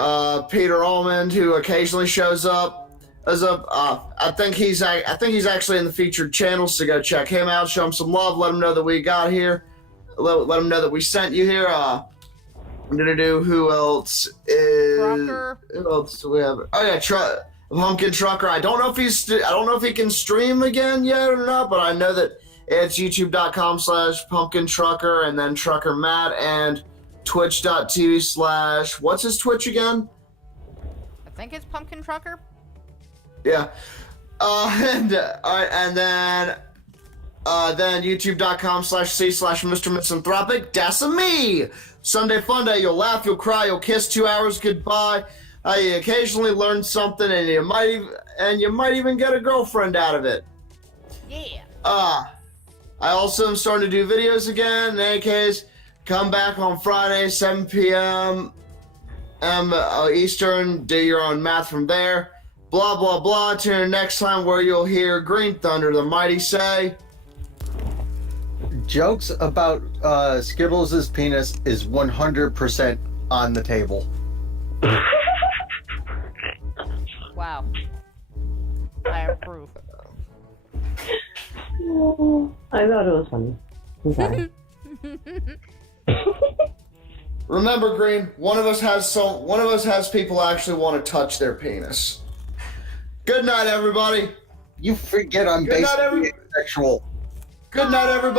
Peter Almond, who occasionally shows up. I think he's actually in the featured channels, so go check him out. Show him some love. Let him know that we got here. Let him know that we sent you here. Who else is? Trucker. Who else do we have? Oh yeah, Pumpkin Trucker. I don't know if he can stream again yet or not, but I know that it's youtube.com/Pumpkin Trucker, and then Trucker Matt, and twitch.tv/ what's his Twitch again? I think it's Pumpkin Trucker. Yeah. And then youtube.com/C/Mr. Misanthropic. That's me. Sunday fun day. You'll laugh, you'll cry, you'll kiss 2 hours goodbye. You occasionally learn something, and you might even get a girlfriend out of it. Yeah. I also am starting to do videos again. In any case, come back on Friday, 7 p.m. Eastern. Do your own math from there. Blah, blah, blah. Tune in next time where you'll hear Green Thunder, the mighty say. Jokes about Skittles' penis is 100% on the table. Wow. I approve. I thought it was funny. I'm sorry. Remember, Green, one of us has people actually want to touch their penis. Good night, everybody. You forget I'm Good night, basically asexual. Good night, everybody.